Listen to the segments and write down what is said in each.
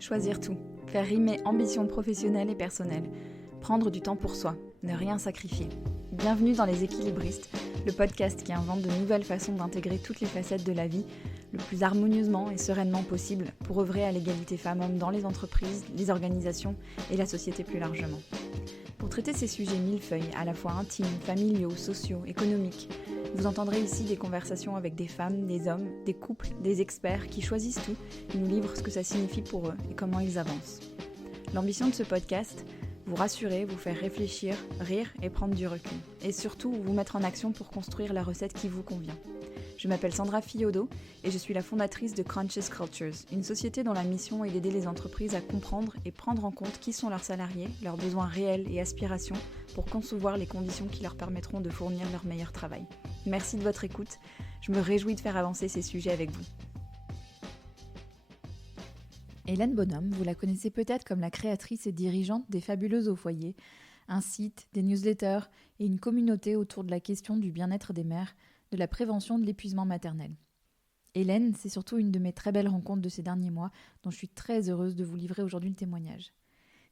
Choisir tout, faire rimer ambition professionnelle et personnelle, prendre du temps pour soi, ne rien sacrifier. Bienvenue dans Les Équilibristes, le podcast qui invente de nouvelles façons d'intégrer toutes les facettes de la vie le plus harmonieusement et sereinement possible pour œuvrer à l'égalité femmes-hommes dans les entreprises, les organisations et la société plus largement. Pour traiter ces sujets millefeuilles, à la fois intimes, familiaux, sociaux, économiques, vous entendrez ici des conversations avec des femmes, des hommes, des couples, des experts qui choisissent tout et nous livrent ce que ça signifie pour eux et comment ils avancent. L'ambition de ce podcast, vous rassurer, vous faire réfléchir, rire et prendre du recul. Et surtout, vous mettre en action pour construire la recette qui vous convient. Je m'appelle Sandra Fiodo et je suis la fondatrice de Conscious Cultures, une société dont la mission est d'aider les entreprises à comprendre et prendre en compte qui sont leurs salariés, leurs besoins réels et aspirations pour concevoir les conditions qui leur permettront de fournir leur meilleur travail. Merci de votre écoute, je me réjouis de faire avancer ces sujets avec vous. Hélène Bonhomme, vous la connaissez peut-être comme la créatrice et dirigeante des Fabuleuses au foyer, un site, des newsletters et une communauté autour de la question du bien-être des mères, de la prévention de l'épuisement maternel. Hélène, c'est surtout une de mes très belles rencontres de ces derniers mois, dont je suis très heureuse de vous livrer aujourd'hui le témoignage.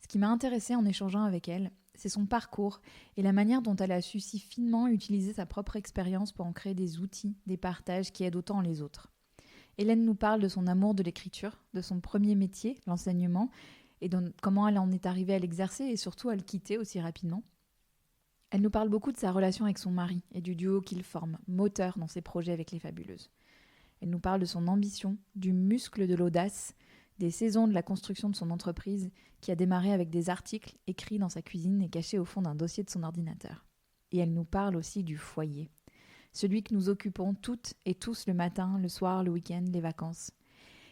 Ce qui m'a intéressée en échangeant avec elle, c'est son parcours et la manière dont elle a su si finement utiliser sa propre expérience pour en créer des outils, des partages qui aident autant les autres. Hélène nous parle de son amour de l'écriture, de son premier métier, l'enseignement, et de comment elle en est arrivée à l'exercer et surtout à le quitter aussi rapidement. Elle nous parle beaucoup de sa relation avec son mari et du duo qu'ils forment, moteur dans ses projets avec les Fabuleuses. Elle nous parle de son ambition, du muscle de l'audace, des saisons de la construction de son entreprise qui a démarré avec des articles écrits dans sa cuisine et cachés au fond d'un dossier de son ordinateur. Et elle nous parle aussi du foyer, celui que nous occupons toutes et tous le matin, le soir, le week-end, les vacances.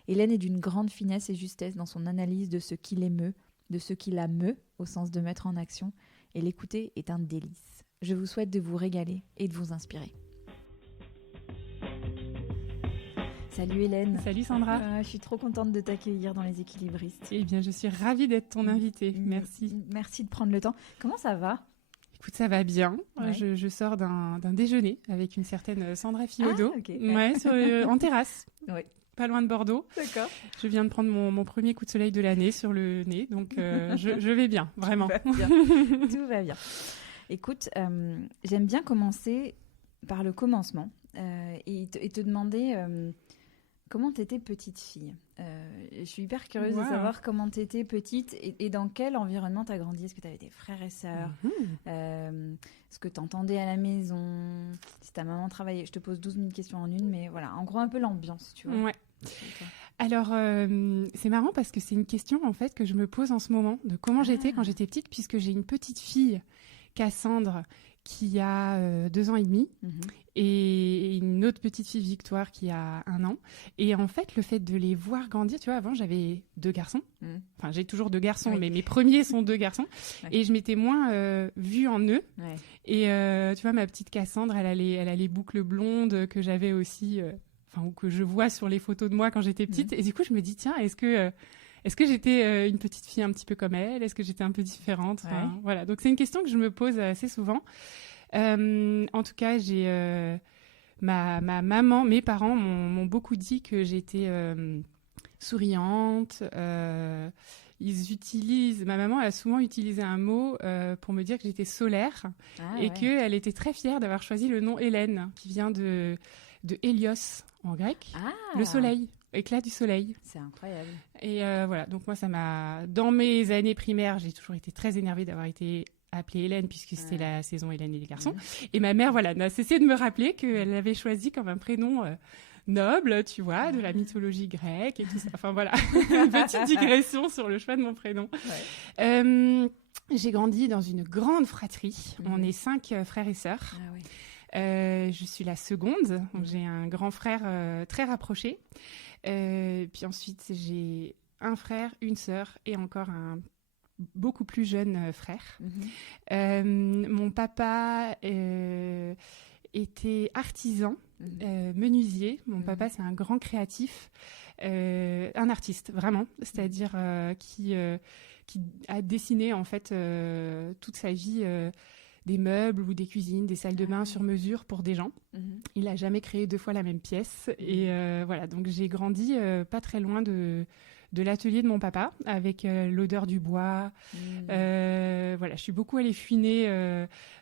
Hélène est d'une grande finesse et justesse dans son analyse de ce qui l'émeut, de ce qui la meut, au sens de mettre en action, et l'écouter est un délice. Je vous souhaite de vous régaler et de vous inspirer. Salut Hélène. Salut Sandra. Je suis trop contente de t'accueillir dans Les Équilibristes. Eh bien, je suis ravie d'être ton invitée. Merci. Merci de prendre le temps. Comment ça va ? Écoute, ça va bien. Ouais. Je sors d'un déjeuner avec une certaine Sandra Fiodo. Ah, ok. Ouais, en terrasse. Ouais. Pas loin de Bordeaux. D'accord. Je viens de prendre mon premier coup de soleil de l'année sur le nez, donc je vais bien, vraiment. Tout va bien. Écoute, j'aime bien commencer par le commencement et te demander comment t'étais petite fille. Je suis hyper curieuse de savoir comment t'étais petite et dans quel environnement t'as grandi. Est-ce que t'avais des frères et sœurs ? Est-ce que t'entendais à la maison ? Si ta maman travaillait, je te pose 12 000 questions en une, mais voilà, en gros un peu l'ambiance, tu vois. Ouais. Alors, c'est marrant parce que c'est une question en fait que je me pose en ce moment de comment j'étais quand j'étais petite, puisque j'ai une petite fille, Cassandre, qui a 2 ans et demi, et une autre petite fille, Victoire, qui a 1 an. Et en fait, le fait de les voir grandir, tu vois, avant j'avais 2 garçons. Enfin, j'ai toujours 2 garçons, mais mes premiers sont 2 garçons. Et je m'étais moins vue en eux. Ouais. Et tu vois, ma petite Cassandre, elle a les boucles blondes que j'avais aussi... ou que je vois sur les photos de moi quand j'étais petite. Et du coup, je me dis, tiens, est-ce que j'étais une petite fille un petit peu comme elle ? Est-ce que j'étais un peu différente ? Voilà. Donc, c'est une question que je me pose assez souvent. En tout cas, j'ai ma maman, mes parents m'ont beaucoup dit que j'étais souriante. Ma maman a souvent utilisé un mot pour me dire que j'étais solaire qu'elle était très fière d'avoir choisi le nom Hélène, qui vient de Hélios en grec, le soleil, éclat du soleil. C'est incroyable. Et voilà, donc moi dans mes années primaires, j'ai toujours été très énervée d'avoir été appelée Hélène, puisque c'était la saison Hélène et les garçons. Et ma mère, voilà, n'a cessé de me rappeler qu'elle l'avait choisi comme un prénom noble, tu vois, de la mythologie grecque et tout ça. Enfin voilà, une petite digression sur le choix de mon prénom. J'ai grandi dans une grande fratrie. On est 5 frères et sœurs. Je suis la seconde, donc j'ai un grand frère très rapproché. Puis ensuite, j'ai un frère, une sœur et encore un beaucoup plus jeune frère. Mon papa était artisan, menuisier. Mon papa, c'est un grand créatif, un artiste, vraiment. C'est-à-dire qui a dessiné, en fait, toute sa vie... des meubles ou des cuisines, des salles de bain sur mesure pour des gens. Il n'a jamais créé 2 fois la même pièce. Et voilà, donc j'ai grandi pas très loin de de l'atelier de mon papa, avec l'odeur du bois. Voilà, je suis beaucoup allée fuiner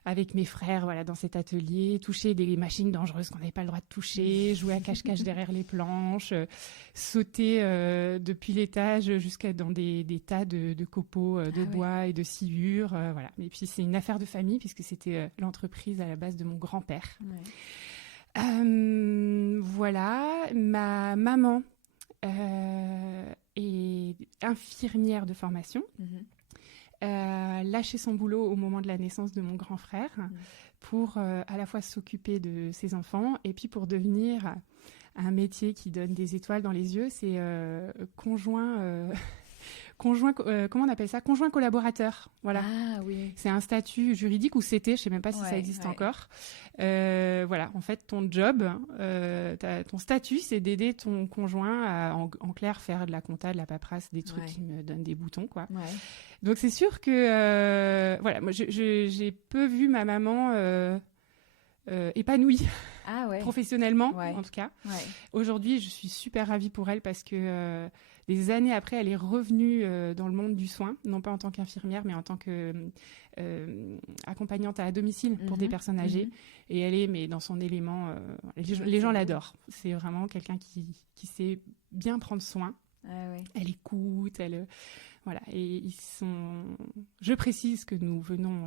avec mes frères, voilà, dans cet atelier, toucher des machines dangereuses qu'on n'avait pas le droit de toucher, jouer à cache-cache derrière les planches, sauter depuis l'étage jusqu'à dans des tas de copeaux de bois et de sciures, voilà. Et puis c'est une affaire de famille puisque c'était l'entreprise à la base de mon grand-père. Voilà, ma maman est infirmière de formation. Lâché son boulot au moment de la naissance de mon grand frère pour à la fois s'occuper de ses enfants et puis pour devenir un métier qui donne des étoiles dans les yeux, c'est conjoint comment on appelle ça, conjoint collaborateur, voilà. Ah oui. C'est un statut juridique, ou c'était, je sais même pas si ça existe encore. Voilà, en fait, ton job, ton statut, c'est d'aider ton conjoint à, en clair, faire de la compta, de la paperasse, des trucs qui me donnent des boutons, quoi. Donc c'est sûr que, voilà, moi j'ai peu vu ma maman épanouie. Professionnellement, en tout cas. Aujourd'hui, je suis super ravie pour elle parce que des années après, elle est revenue dans le monde du soin, non pas en tant qu'infirmière, mais en tant qu'accompagnante à domicile pour des personnes âgées. Et elle est dans son élément. Les gens l'adorent. C'est vraiment quelqu'un qui sait bien prendre soin. Elle écoute, voilà. Et je précise que nous venons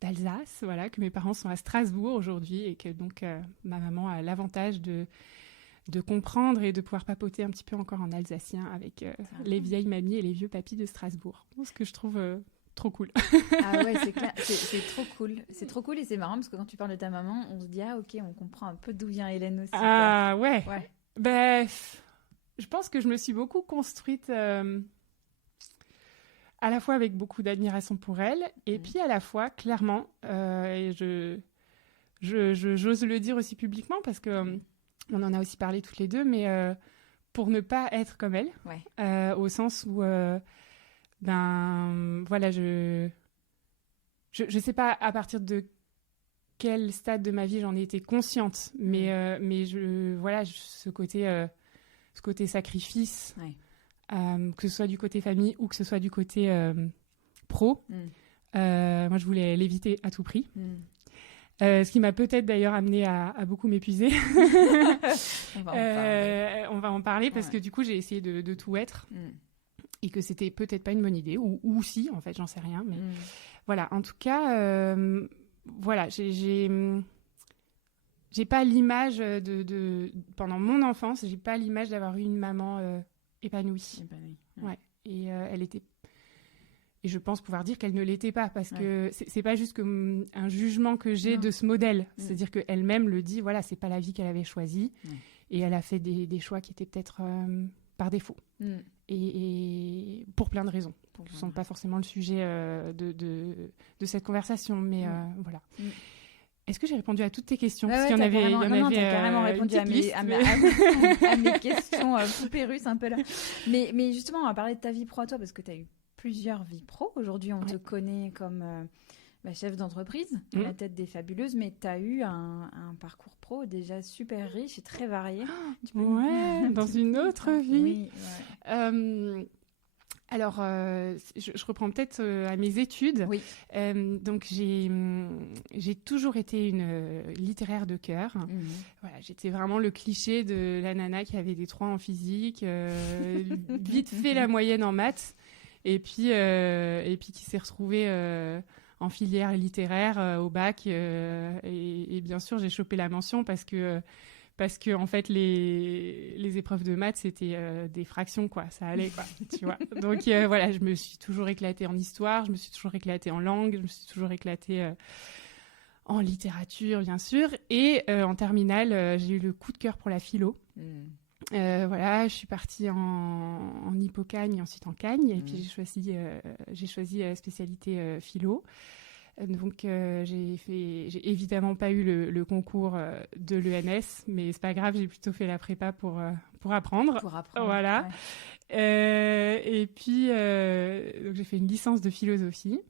d'Alsace, voilà, que mes parents sont à Strasbourg aujourd'hui et que donc ma maman a l'avantage de comprendre et de pouvoir papoter un petit peu encore en alsacien avec les vieilles mamies et les vieux papis de Strasbourg. Ce que je trouve trop cool. Ah ouais, c'est clair, c'est trop cool. C'est trop cool et c'est marrant parce que quand tu parles de ta maman, on se dit ah ok, on comprend un peu d'où vient Hélène aussi. Ah quoi. Ouais. Ben, je pense que je me suis beaucoup construite à la fois avec beaucoup d'admiration pour elle et puis à la fois clairement, et j'ose le dire aussi publiquement parce que on en a aussi parlé toutes les deux, mais pour ne pas être comme elle, au sens où, voilà, je sais pas à partir de quel stade de ma vie j'en ai été consciente, mais voilà, ce côté sacrifice, que ce soit du côté famille ou que ce soit du côté pro, moi je voulais l'éviter à tout prix. Ce qui m'a peut-être d'ailleurs amené à beaucoup m'épuiser. On va en parler parce que du coup j'ai essayé de tout être et que c'était peut-être pas une bonne idée ou si en fait, j'en sais rien, mais voilà, en tout cas voilà, j'ai pas l'image pendant mon enfance, j'ai pas l'image d'avoir eu une maman épanouie. Et elle était. Et je pense pouvoir dire qu'elle ne l'était pas, parce que c'est pas juste un jugement que j'ai de ce modèle. C'est-à-dire qu'elle-même le dit, voilà, c'est pas la vie qu'elle avait choisie. Et elle a fait des choix qui étaient peut-être par défaut. Et pour plein de raisons. Ce ne sont pas forcément le sujet de cette conversation, mais voilà. Est-ce que j'ai répondu à toutes tes questions? Parce qu'il y en avait, t'as carrément répondu à mes questions poupées russes un peu là. Mais justement, on va parler de ta vie pro à toi, parce que tu as eu plusieurs vies pro. Aujourd'hui, on te connaît comme chef d'entreprise, à la tête des Fabuleuses, mais tu as eu un parcours pro déjà super riche et très varié. Dans une autre vie. Alors, je reprends peut-être à mes études. Donc, j'ai toujours été une littéraire de cœur. Voilà, j'étais vraiment le cliché de la nana qui avait des 3 en physique, vite fait la moyenne en maths, et puis qui s'est retrouvée en filière littéraire au bac. Et bien sûr, j'ai chopé la mention parce que en fait les épreuves de maths c'était des fractions, quoi, ça allait, quoi. Tu vois, donc voilà, je me suis toujours éclatée en histoire, je me suis toujours éclatée en langue, je me suis toujours éclatée en littérature, bien sûr, et en terminale j'ai eu le coup de cœur pour la philo. Voilà, je suis partie en Hippocagne, ensuite en Cagne, et puis j'ai choisi spécialité philo. Donc j'ai évidemment pas eu le concours de l'ENS, mais c'est pas grave, j'ai plutôt fait la prépa pour apprendre. Voilà. Et puis donc j'ai fait une licence de philosophie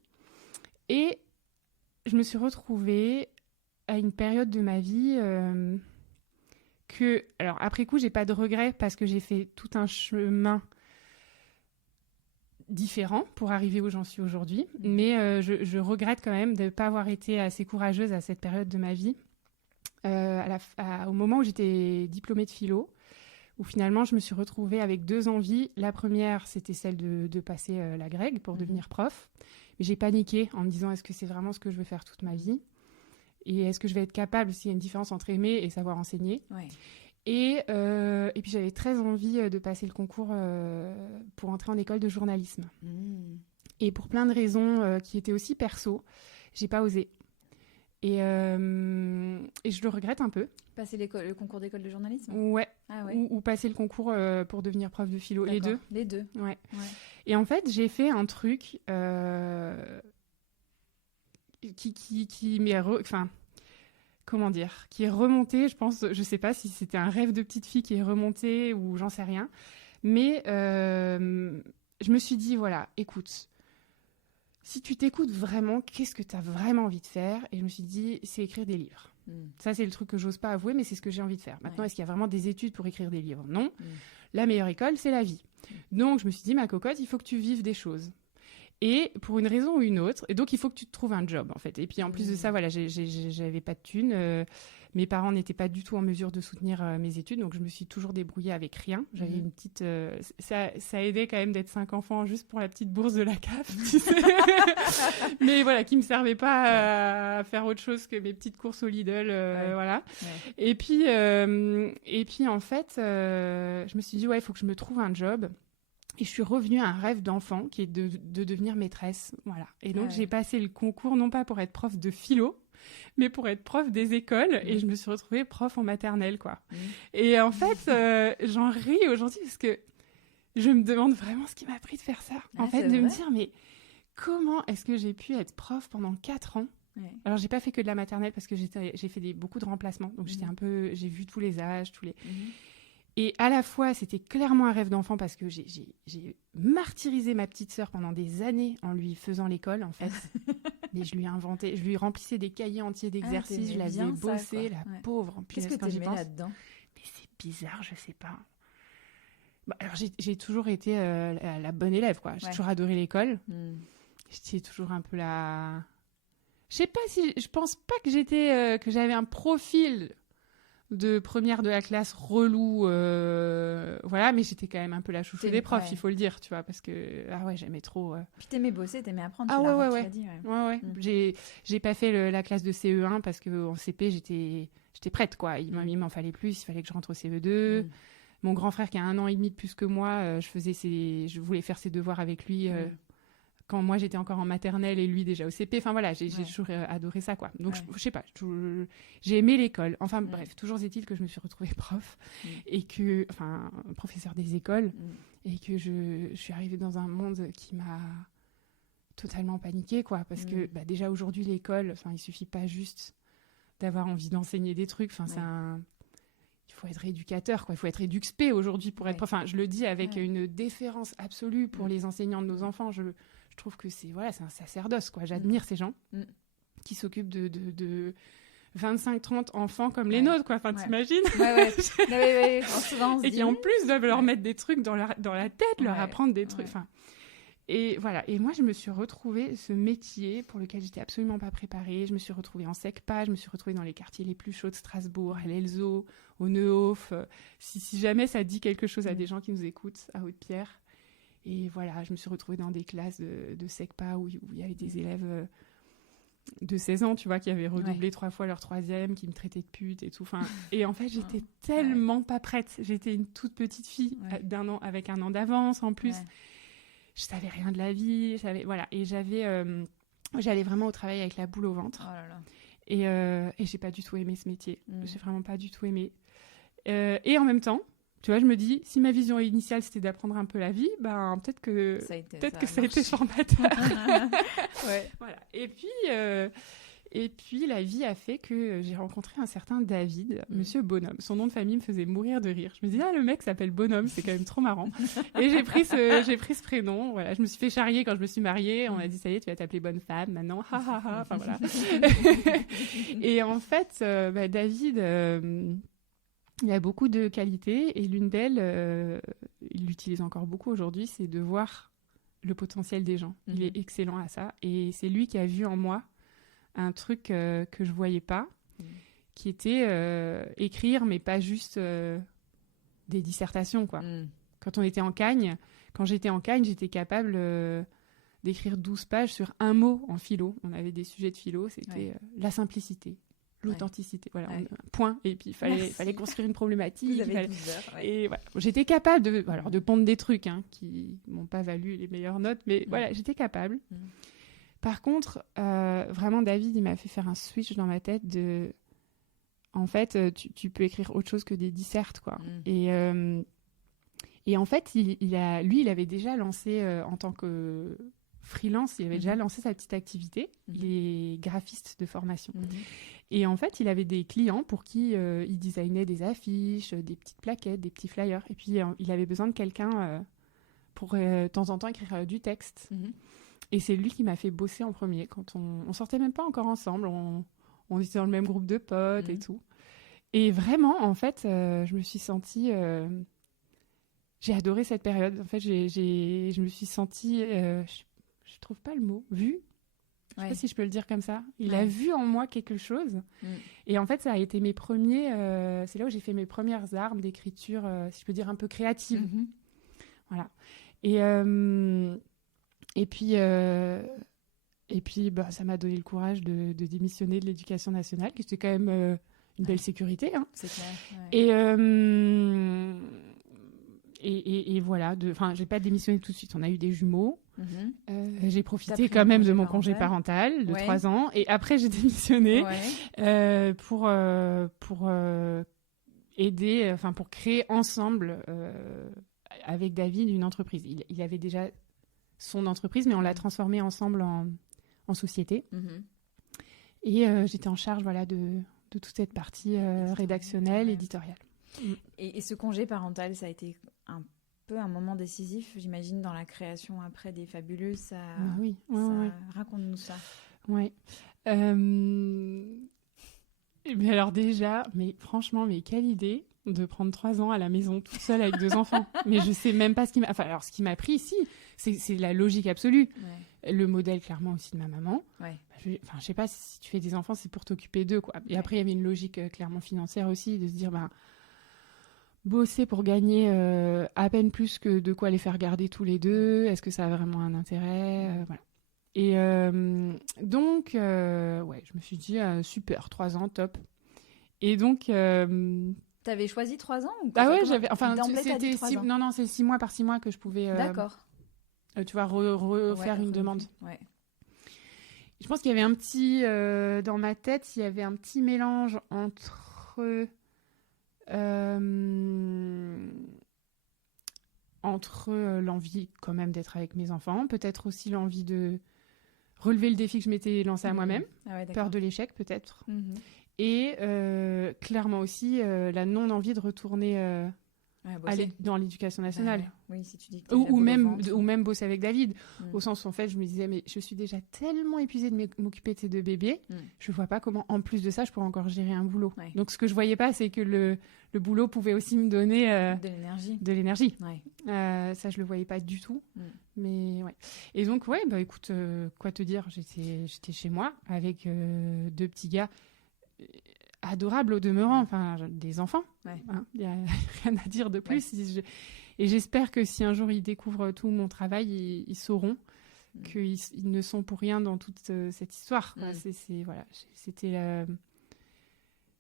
et je me suis retrouvée à une période de ma vie alors après coup j'ai pas de regrets parce que j'ai fait tout un chemin différents pour arriver où j'en suis aujourd'hui. Mais je regrette quand même de ne pas avoir été assez courageuse à cette période de ma vie. Au moment où j'étais diplômée de philo, où finalement je me suis retrouvée avec 2 envies. La première, c'était celle de passer la Greg pour devenir prof. Mais j'ai paniqué en me disant, est-ce que c'est vraiment ce que je veux faire toute ma vie ? Et est-ce que je vais être capable, s'il y a une différence entre aimer et savoir enseigner ? Ouais. Et puis j'avais très envie de passer le concours pour entrer en école de journalisme. Et pour plein de raisons qui étaient aussi perso, j'ai pas osé. Et je le regrette un peu. Passer le concours d'école de journalisme ? Ouais. Ah ouais. Ou passer le concours pour devenir prof de philo. D'accord. Les deux. Les deux. Ouais. Et en fait, j'ai fait un truc qui m'est... comment dire, qui est remonté, je pense, je sais pas si c'était un rêve de petite fille qui est remonté ou j'en sais rien, mais je me suis dit, voilà, écoute, si tu t'écoutes vraiment, qu'est-ce que tu as vraiment envie de faire ? Et je me suis dit, c'est écrire des livres. Ça, c'est le truc que j'ose pas avouer, mais c'est ce que j'ai envie de faire. Maintenant, est-ce qu'il y a vraiment des études pour écrire des livres ? Non. La meilleure école, c'est la vie. Donc, je me suis dit, ma cocotte, il faut que tu vives des choses. Et pour une raison ou une autre, et donc il faut que tu te trouves un job en fait. Et puis en plus de ça, voilà, j'avais pas de thunes. Mes parents n'étaient pas du tout en mesure de soutenir mes études, donc je me suis toujours débrouillée avec rien. J'avais une petite, ça aidait quand même d'être 5 enfants juste pour la petite bourse de la CAF, tu sais. Mais voilà, qui me servait pas à faire autre chose que mes petites courses au Lidl, voilà. Ouais. Et puis en fait, je me suis dit ouais, il faut que je me trouve un job. Et je suis revenue à un rêve d'enfant qui est de devenir maîtresse. Voilà. Et donc, j'ai passé le concours, non pas pour être prof de philo, mais pour être prof des écoles. Et je me suis retrouvée prof en maternelle, quoi. Et en fait, j'en ris aujourd'hui parce que je me demande vraiment ce qui m'a pris de faire ça. En fait, de me dire, mais comment est-ce que j'ai pu être prof pendant 4 ans ? Alors, j'ai pas fait que de la maternelle parce que j'ai fait beaucoup de remplacements. Donc, j'ai vu tous les âges, tous les... Et à la fois, c'était clairement un rêve d'enfant parce que j'ai martyrisé ma petite sœur pendant des années en lui faisant l'école, en fait. Mais je lui remplissais des cahiers entiers d'exercices, je la faisais bosser, la pauvre. Qu'est-ce que t'aimais là-dedans ? Mais c'est bizarre, je sais pas. Alors, j'ai toujours été la bonne élève, quoi. J'ai toujours adoré l'école. J'étais toujours un peu la... Je sais pas si... Je pense pas que j'avais un profil... de première de la classe relou, voilà, mais j'étais quand même un peu la chouchou des profs, il faut le dire, tu vois, parce que j'aimais trop. Puis t'aimais bosser, t'aimais apprendre. Tu l'as dit. J'ai pas fait la classe de CE1 parce que en CP j'étais prête, quoi. Il m'en fallait plus, il fallait que je rentre au CE2. Mon grand frère qui a 1 an et demi de plus que moi, je voulais faire ses devoirs avec lui. Quand moi j'étais encore en maternelle et lui déjà au CP, enfin voilà, j'ai toujours adoré ça, quoi. Donc je sais pas, j'ai aimé l'école. Enfin bref, toujours est-il que je me suis retrouvée prof et que, enfin, professeur des écoles et que je suis arrivée dans un monde qui m'a totalement paniquée, quoi, parce que déjà aujourd'hui l'école, enfin il suffit pas juste d'avoir envie d'enseigner des trucs, enfin il faut être éducateur, quoi. Il faut être éduxpé aujourd'hui pour être prof. Enfin, je le dis avec une déférence absolue pour les enseignants de nos enfants. Je trouve que c'est un sacerdoce, quoi. J'admire ces gens qui s'occupent de 25-30 enfants comme les nôtres, quoi. Enfin, t'imagines ? Et qui en plus doivent leur mettre des trucs dans la tête, leur apprendre des trucs. Enfin, et voilà. Et moi, je me suis retrouvée ce métier pour lequel j'étais absolument pas préparée. Je me suis retrouvée en SECPA, je me suis retrouvée dans les quartiers les plus chauds de Strasbourg, à l'Elzo, au Neuhof. Si jamais ça dit quelque chose à des gens qui nous écoutent, à Haute-Pierre. Et voilà, je me suis retrouvée dans des classes de SECPA où il y avait des élèves de 16 ans, tu vois, qui avaient redoublé 3 fois leur 3e, qui me traitaient de pute et tout. Enfin, et en fait, j'étais tellement pas prête. J'étais une toute petite fille d'1 an, avec 1 an d'avance en plus. Je savais rien de la vie. Voilà. Et j'allais vraiment au travail avec la boule au ventre. Oh là là. Et j'ai pas du tout aimé ce métier. J'ai vraiment pas du tout aimé. Et en même temps, tu vois, je me dis, si ma vision initiale, c'était d'apprendre un peu la vie, ben, peut-être que ça a été formateur. Voilà. Et puis, la vie a fait que j'ai rencontré un certain David, Monsieur Bonhomme. Son nom de famille me faisait mourir de rire. Je me disais, le mec s'appelle Bonhomme, c'est quand même trop marrant. Et j'ai pris ce prénom. Voilà. Je me suis fait charrier quand je me suis mariée. On a dit, ça y est, tu vas t'appeler Bonne Femme maintenant. Enfin, voilà. Et en fait, David... il a beaucoup de qualités et l'une d'elles, il l'utilise encore beaucoup aujourd'hui, c'est de voir le potentiel des gens. Il est excellent à ça. Et c'est lui qui a vu en moi un truc que je voyais pas, qui était écrire, mais pas juste des dissertations, quoi. Quand j'étais en Cagne, j'étais capable d'écrire 12 pages sur un mot en philo. On avait des sujets de philo, c'était la simplicité, l'authenticité, voilà, point. Et puis il fallait construire une problématique. Vous avez 12 heures, Et voilà. J'étais capable de pondre des trucs qui m'ont pas valu les meilleures notes, mais voilà, j'étais capable. Par contre, vraiment, David, il m'a fait faire un switch dans ma tête de... En fait, tu peux écrire autre chose que des dissertes, quoi. Et en fait, il avait déjà lancé, en tant que freelance, il avait déjà lancé sa petite activité. Il est graphiste de formation. Et en fait, il avait des clients pour qui il designait des affiches, des petites plaquettes, des petits flyers. Et puis, il avait besoin de quelqu'un pour, de temps en temps, écrire du texte. Et c'est lui qui m'a fait bosser en premier. Quand on sortait même pas encore ensemble, on était dans le même groupe de potes et tout. Et vraiment, en fait, je me suis sentie... j'ai adoré cette période. En fait, je me suis sentie... je trouve pas le mot. Vue. Je sais pas si je peux le dire comme ça. Il a vu en moi quelque chose. Et en fait, ça a été mes premiers... c'est là où j'ai fait mes premières armes d'écriture, si je peux dire, un peu créative. Voilà. Et puis, ça m'a donné le courage de démissionner de l'Éducation nationale, qui était quand même une belle sécurité. Hein. C'est clair. Et voilà. Enfin, j'ai pas démissionné tout de suite. On a eu des jumeaux. J'ai profité quand même de mon congé parental de 3 ans. Et après, j'ai démissionné pour aider, enfin, pour créer ensemble avec David une entreprise. Il avait déjà son entreprise, mais on l'a transformée ensemble en société. Et j'étais en charge, voilà, de toute cette partie rédactionnelle, éditoriale. Et ce congé parental, ça a été un peu un moment décisif, j'imagine, dans la création après des Fabuleuses. Ça... Oui. Raconte-nous ça. Oui. Mais alors déjà, franchement, quelle idée de prendre 3 ans à la maison toute seule avec 2 enfants. Mais je sais même pas ce qui m'a... Enfin, alors, ce qui m'a pris ici, c'est la logique absolue. Le modèle, clairement, aussi de ma maman. Je sais pas, si tu fais des enfants, c'est pour t'occuper d'eux, quoi. Et après, il y avait une logique clairement financière aussi, de se dire, bosser pour gagner à peine plus que de quoi les faire garder tous les deux. Est-ce que ça a vraiment un intérêt voilà. Et donc, je me suis dit, super, 3 ans, top. Et donc... T'avais choisi 3 ans ou quoi? Ah ouais, j'avais... Enfin, c'était 6... Non, c'est 6 mois par 6 mois que je pouvais... D'accord. Tu vois, refaire une demande. Ouais. Je pense qu'il y avait un petit... dans ma tête, il y avait un petit mélange entre l'envie quand même d'être avec mes enfants, peut-être aussi l'envie de relever le défi que je m'étais lancé à moi-même, peur de l'échec peut-être, et clairement aussi la non-envie de retourner dans l'éducation nationale. Oui, si tu dis que ou même bosser avec David, au sens où en fait je me disais mais je suis déjà tellement épuisée de m'occuper de ces 2 bébés, je vois pas comment en plus de ça je pourrais encore gérer un boulot. Donc ce que je voyais pas, c'est que le boulot pouvait aussi me donner de l'énergie. Ça je le voyais pas du tout. Mais ouais. Et donc écoute, quoi te dire, j'étais chez moi avec 2 petits gars adorables au demeurant, enfin des enfants. Il y a rien à dire de plus. Et j'espère que si un jour ils découvrent tout mon travail, ils sauront qu'ils ne sont pour rien dans toute cette histoire.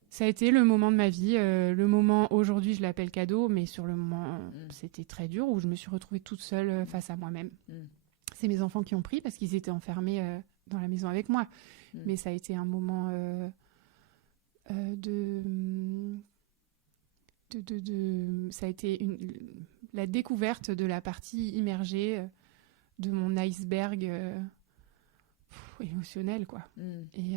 Ça a été le moment de ma vie. Le moment, aujourd'hui, je l'appelle cadeau, mais sur le moment, c'était très dur, où je me suis retrouvée toute seule face à moi-même. C'est mes enfants qui ont pris, parce qu'ils étaient enfermés dans la maison avec moi. Mais ça a été un moment ça a été la découverte de la partie immergée de mon iceberg émotionnel, quoi. Et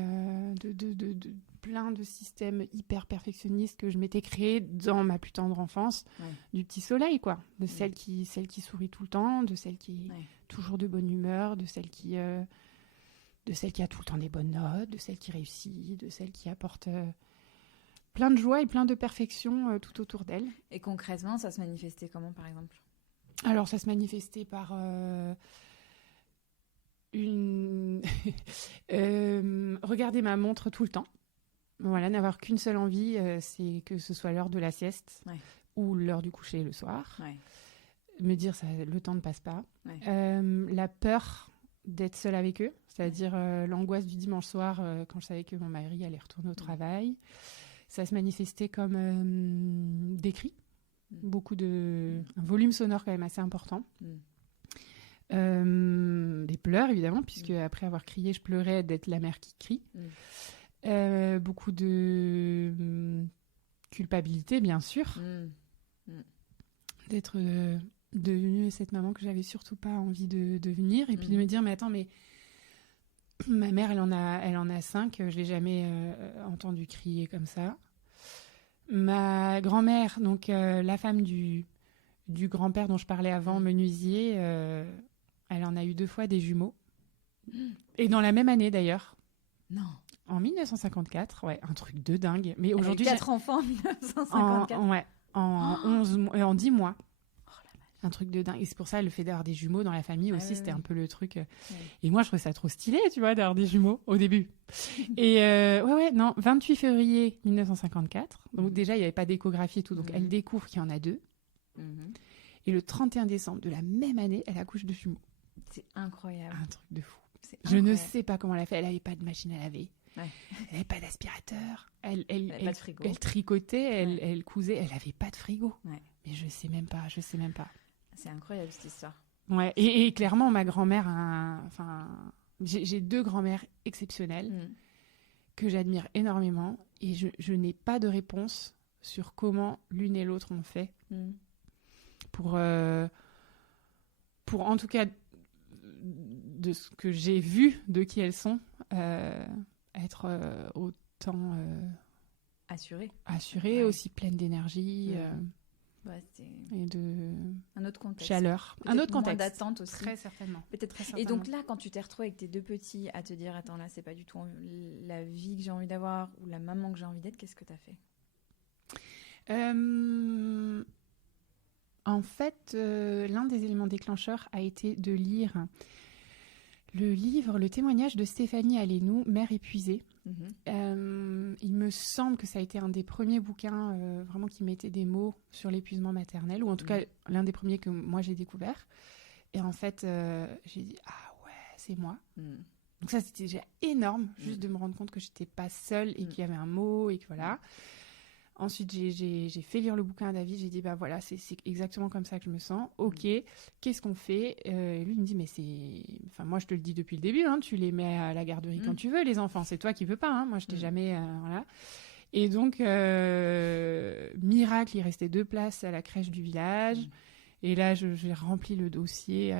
de plein de systèmes hyper perfectionnistes que je m'étais créé dans ma plus tendre enfance, du petit soleil, quoi, de celle qui sourit tout le temps, de celle qui est toujours de bonne humeur, de celle qui a tout le temps des bonnes notes, de celle qui réussit, de celle qui apporte plein de joie et plein de perfection tout autour d'elle. Et concrètement, ça se manifestait comment, par exemple ? Alors, ça se manifestait par Regarder ma montre tout le temps. Voilà, n'avoir qu'une seule envie, c'est que ce soit l'heure de la sieste ou l'heure du coucher le soir. Me dire ça, le temps ne passe pas. La peur d'être seule avec eux, c'est-à-dire l'angoisse du dimanche soir quand je savais que mon mari allait retourner au travail. Ça se manifestait comme des cris, un volume sonore quand même assez important. Des pleurs évidemment, puisque après avoir crié, je pleurais d'être la mère qui crie. Beaucoup de culpabilité, bien sûr, d'être devenue cette maman que j'avais surtout pas envie de devenir, et puis de me dire mais attends, mais ma mère elle en a 5, je l'ai jamais entendu crier comme ça. Ma grand-mère, donc la femme du grand-père dont je parlais avant, menuisier, elle en a eu 2 fois des jumeaux, et dans la même année d'ailleurs. Non. En 1954, ouais, un truc de dingue. Mais aujourd'hui, 4 enfants en 1954. En 10 mois. Oh, un truc de dingue. Et c'est pour ça, le fait d'avoir des jumeaux dans la famille aussi, c'était un peu le truc. Et moi, je trouvais ça trop stylé, tu vois, d'avoir des jumeaux au début. Et 28 février 1954. Donc déjà, il n'y avait pas d'échographie et tout. Donc elle découvre qu'il y en a 2. Et le 31 décembre de la même année, elle accouche de jumeaux. C'est incroyable. Un truc de fou. Je ne sais pas comment elle a fait. Elle n'avait pas de machine à laver. Elle n'avait pas d'aspirateur. Elle tricotait, elle cousait. Elle n'avait pas de frigo. Mais je sais même pas. C'est incroyable cette histoire. Ouais. Et clairement, ma grand-mère, j'ai 2 grand-mères exceptionnelles que j'admire énormément. Et je n'ai pas de réponse sur comment l'une et l'autre ont fait pour en tout cas, de ce que j'ai vu de qui elles sont, être autant assurée, aussi pleine d'énergie et de un autre contexte, chaleur, un autre contexte d'attente aussi, très certainement. Et donc là, quand tu t'es retrouvée avec tes 2 petits à te dire attends, là c'est pas du tout la vie que j'ai envie d'avoir ou la maman que j'ai envie d'être, qu'est-ce que t'as fait? En fait, l'un des éléments déclencheurs a été de lire le témoignage de Stéphanie Allénou, mère épuisée. Il me semble que ça a été un des premiers bouquins vraiment qui mettait des mots sur l'épuisement maternel, ou en tout cas l'un des premiers que moi j'ai découvert. Et en fait, j'ai dit ah ouais, c'est moi. Donc ça, c'était déjà énorme, juste de me rendre compte que j'étais pas seule et qu'il y avait un mot et que voilà. Ensuite, j'ai fait lire le bouquin à David. J'ai dit, bah voilà, c'est exactement comme ça que je me sens. Ok, qu'est-ce qu'on fait? Et lui, il me dit, mais c'est... Enfin, moi, je te le dis depuis le début, hein, tu les mets à la garderie quand tu veux, les enfants. C'est toi qui veux pas, hein. Moi, je t'ai jamais... voilà. Et donc, miracle, il restait 2 places à la crèche du village. Et là, j'ai rempli le dossier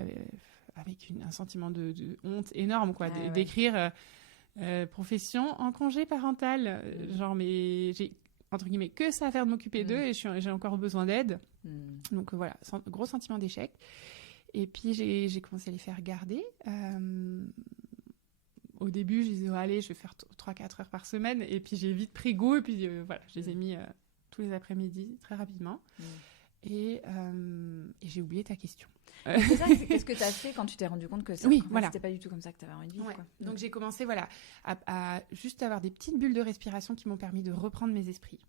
avec un sentiment de honte énorme, quoi. D'écrire profession en congé parental. Genre, mais j'ai... entre guillemets, que ça à faire de m'occuper d'eux et j'ai encore besoin d'aide. Donc voilà, gros sentiment d'échec. Et puis j'ai commencé à les faire garder. Au début, je disais, allez, je vais faire 3-4 heures par semaine. Et puis j'ai vite pris goût. Et puis voilà, je les ai mis tous les après-midi, très rapidement. Et j'ai oublié ta question. C'est ça, qu'est-ce que tu as fait quand tu t'es rendu compte que ça, c'était pas du tout comme ça que tu avais envie de vivre, quoi. Donc j'ai commencé à juste avoir des petites bulles de respiration qui m'ont permis de reprendre mes esprits.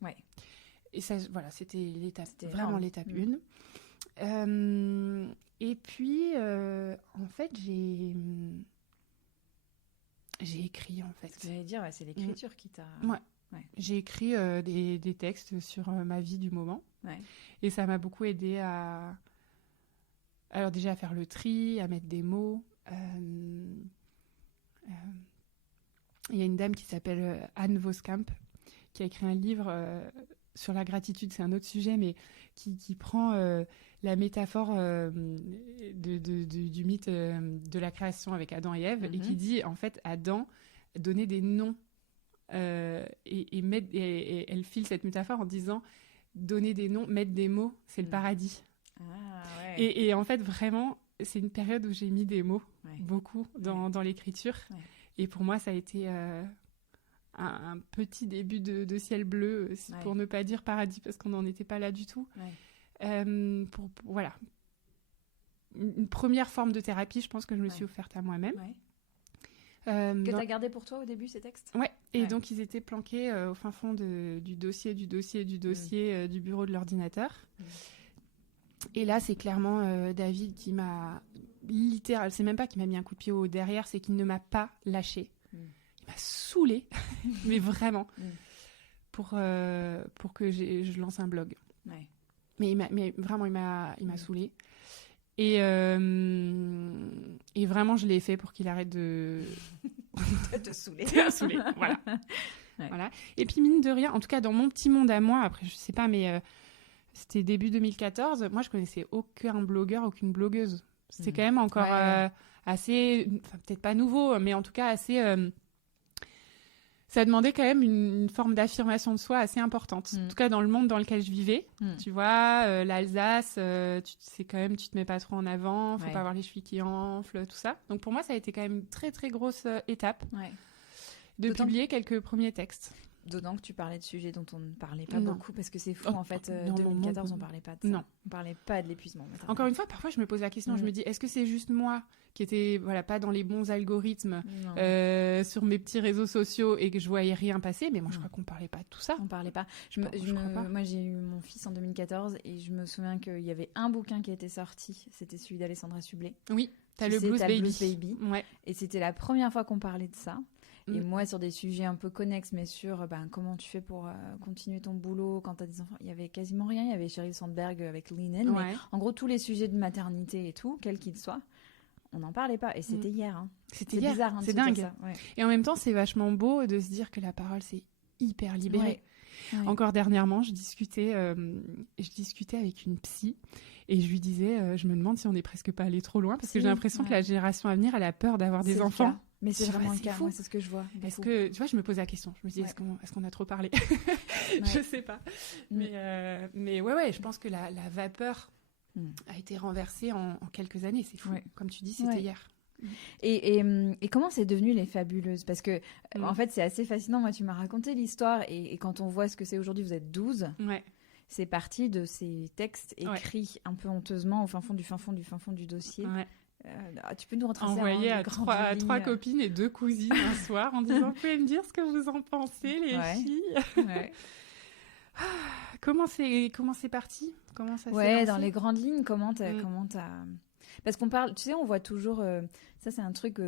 Et ça, voilà, c'était vraiment l'étape 1. Et puis, en fait, j'ai écrit, en fait. J'allais dire, c'est l'écriture qui t'a... J'ai écrit des textes sur ma vie du moment. Et ça m'a beaucoup aidée alors déjà à faire le tri, à mettre des mots. Il y a une dame qui s'appelle Anne Voskamp qui a écrit un livre sur la gratitude, c'est un autre sujet, mais qui prend la métaphore du mythe de la création avec Adam et Ève, et qui dit, en fait, Adam donnait des noms et elle file cette métaphore en disant donner des noms, mettre des mots, c'est le paradis. Et en fait, vraiment, c'est une période où j'ai mis des mots, beaucoup, dans l'écriture. Et pour moi, ça a été un petit début de ciel bleu, pour ne pas dire paradis, parce qu'on n'en était pas là du tout. Voilà. Une première forme de thérapie, je pense que je me suis offerte à moi-même. Que tu as gardé pour toi au début, ces textes ? Ouais, et donc ils étaient planqués au fin fond du dossier du bureau de l'ordinateur. Et là, c'est clairement David qui m'a littéralement, c'est même pas qu'il m'a mis un coup de pied au derrière, c'est qu'il ne m'a pas lâché. Il m'a saoulée, mais vraiment, pour que je lance un blog. Ouais. Mais vraiment, il m'a saoulée. Et vraiment, je l'ai fait pour qu'il arrête de te saouler. Voilà. Ouais. Voilà. Et puis, mine de rien, en tout cas, dans mon petit monde à moi, après, je sais pas, mais c'était début 2014, moi, je connaissais aucun blogueur, aucune blogueuse. C'était quand même encore assez, enfin, peut-être pas nouveau, mais en tout cas, assez... ça demandait quand même une forme d'affirmation de soi assez importante. En tout cas, dans le monde dans lequel je vivais. Tu vois, l'Alsace, c'est quand même, tu te mets pas trop en avant, faut pas avoir les chevilles qui enflent, tout ça. Donc pour moi, ça a été quand même une très, très grosse étape de publier quelques premiers textes. D'autant que tu parlais de sujets dont on ne parlait pas beaucoup, parce que c'est fou, en fait, 2014, on ne parlait pas de ça. Non. On ne parlait pas de l'épuisement. Encore une fois, parfois, je me pose la question, je me dis, est-ce que c'est juste moi qui était pas dans les bons algorithmes sur mes petits réseaux sociaux et que je voyais rien passer, mais moi, je crois qu'on ne parlait pas de tout ça. On ne parlait pas. Moi, j'ai eu mon fils en 2014 et je me souviens qu'il y avait un bouquin qui était sorti, c'était celui d'Alessandra Sublet. Oui, t'as le Blues Baby. Ouais. Et c'était la première fois qu'on parlait de ça. Et moi, sur des sujets un peu connexes, mais sur comment tu fais pour continuer ton boulot quand tu as des enfants, il y avait quasiment rien. Il y avait Sheryl Sandberg avec Linen, mais en gros, tous les sujets de maternité et tout, quels qu'ils soient, on n'en parlait pas. Et c'était hier. Hein. C'était hier. Bizarre, hein, c'est dingue. Ça. Ouais. Et en même temps, c'est vachement beau de se dire que la parole, c'est hyper libéré. Ouais. Encore dernièrement, je discutais avec une psy et je lui disais, je me demande si on n'est presque pas allé trop loin parce que j'ai l'impression que la génération à venir, elle a peur d'avoir des enfants. Mais c'est vraiment le cas, moi, c'est ce que je vois. Est-ce que, tu vois, je me pose la question. Je me dis, est-ce qu'on a trop parlé Je sais pas. Mais ouais, je pense que la vapeur a été renversée en quelques années. C'est fou. Ouais. Comme tu dis, c'était hier. Et comment c'est devenu Les Fabuleuses ? Parce que, en fait, c'est assez fascinant. Moi, tu m'as raconté l'histoire et quand on voit ce que c'est aujourd'hui, vous êtes 12. Ouais. C'est parti de ces textes écrits un peu honteusement au fin fond du dossier. Ouais. Tu peux nous retracer envoyé à trois copines et 2 cousines un soir en disant « Vous pouvez me dire ce que vous en pensez, les filles ?» Comment c'est parti ? Comment ça s'est lancé ? Dans les grandes lignes, comment t'as... Parce qu'on parle, tu sais, on voit toujours... ça, c'est un truc...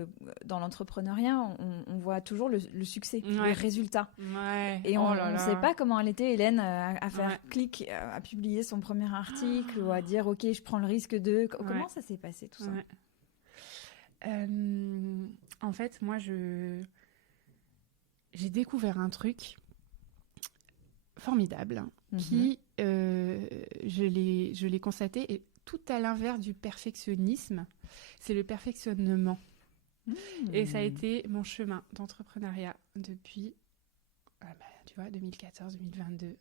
dans l'entrepreneuriat, on voit toujours le succès, le résultat. Ouais. Et on ne sait pas comment elle était, Hélène, à faire clic, à publier son premier article ou à dire « Ok, je prends le risque de... » Comment ça s'est passé, tout ça ? En fait, moi, j'ai découvert un truc formidable qui, je l'ai constaté, et tout à l'inverse du perfectionnisme, c'est le perfectionnement. Et ça a été mon chemin d'entrepreneuriat depuis, tu vois, 2014, 2022,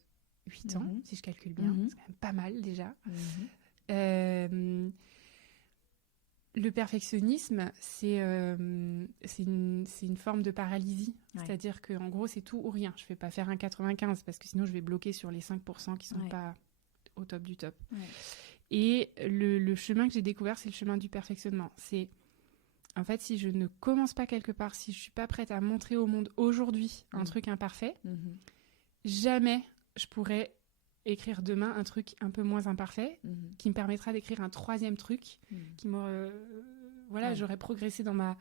8 ans, si je calcule bien. C'est quand même pas mal déjà. Le perfectionnisme, c'est une forme de paralysie. Ouais. C'est-à-dire qu'en gros, c'est tout ou rien. Je ne vais pas faire un 95 parce que sinon, je vais bloquer sur les 5% qui ne sont pas au top du top. Ouais. Et le chemin que j'ai découvert, c'est le chemin du perfectionnement. C'est, en fait, si je ne commence pas quelque part, si je ne suis pas prête à montrer au monde aujourd'hui un truc imparfait, jamais je pourrais écrire demain un truc un peu moins imparfait qui me permettra d'écrire un 3e truc qui j'aurais progressé dans ma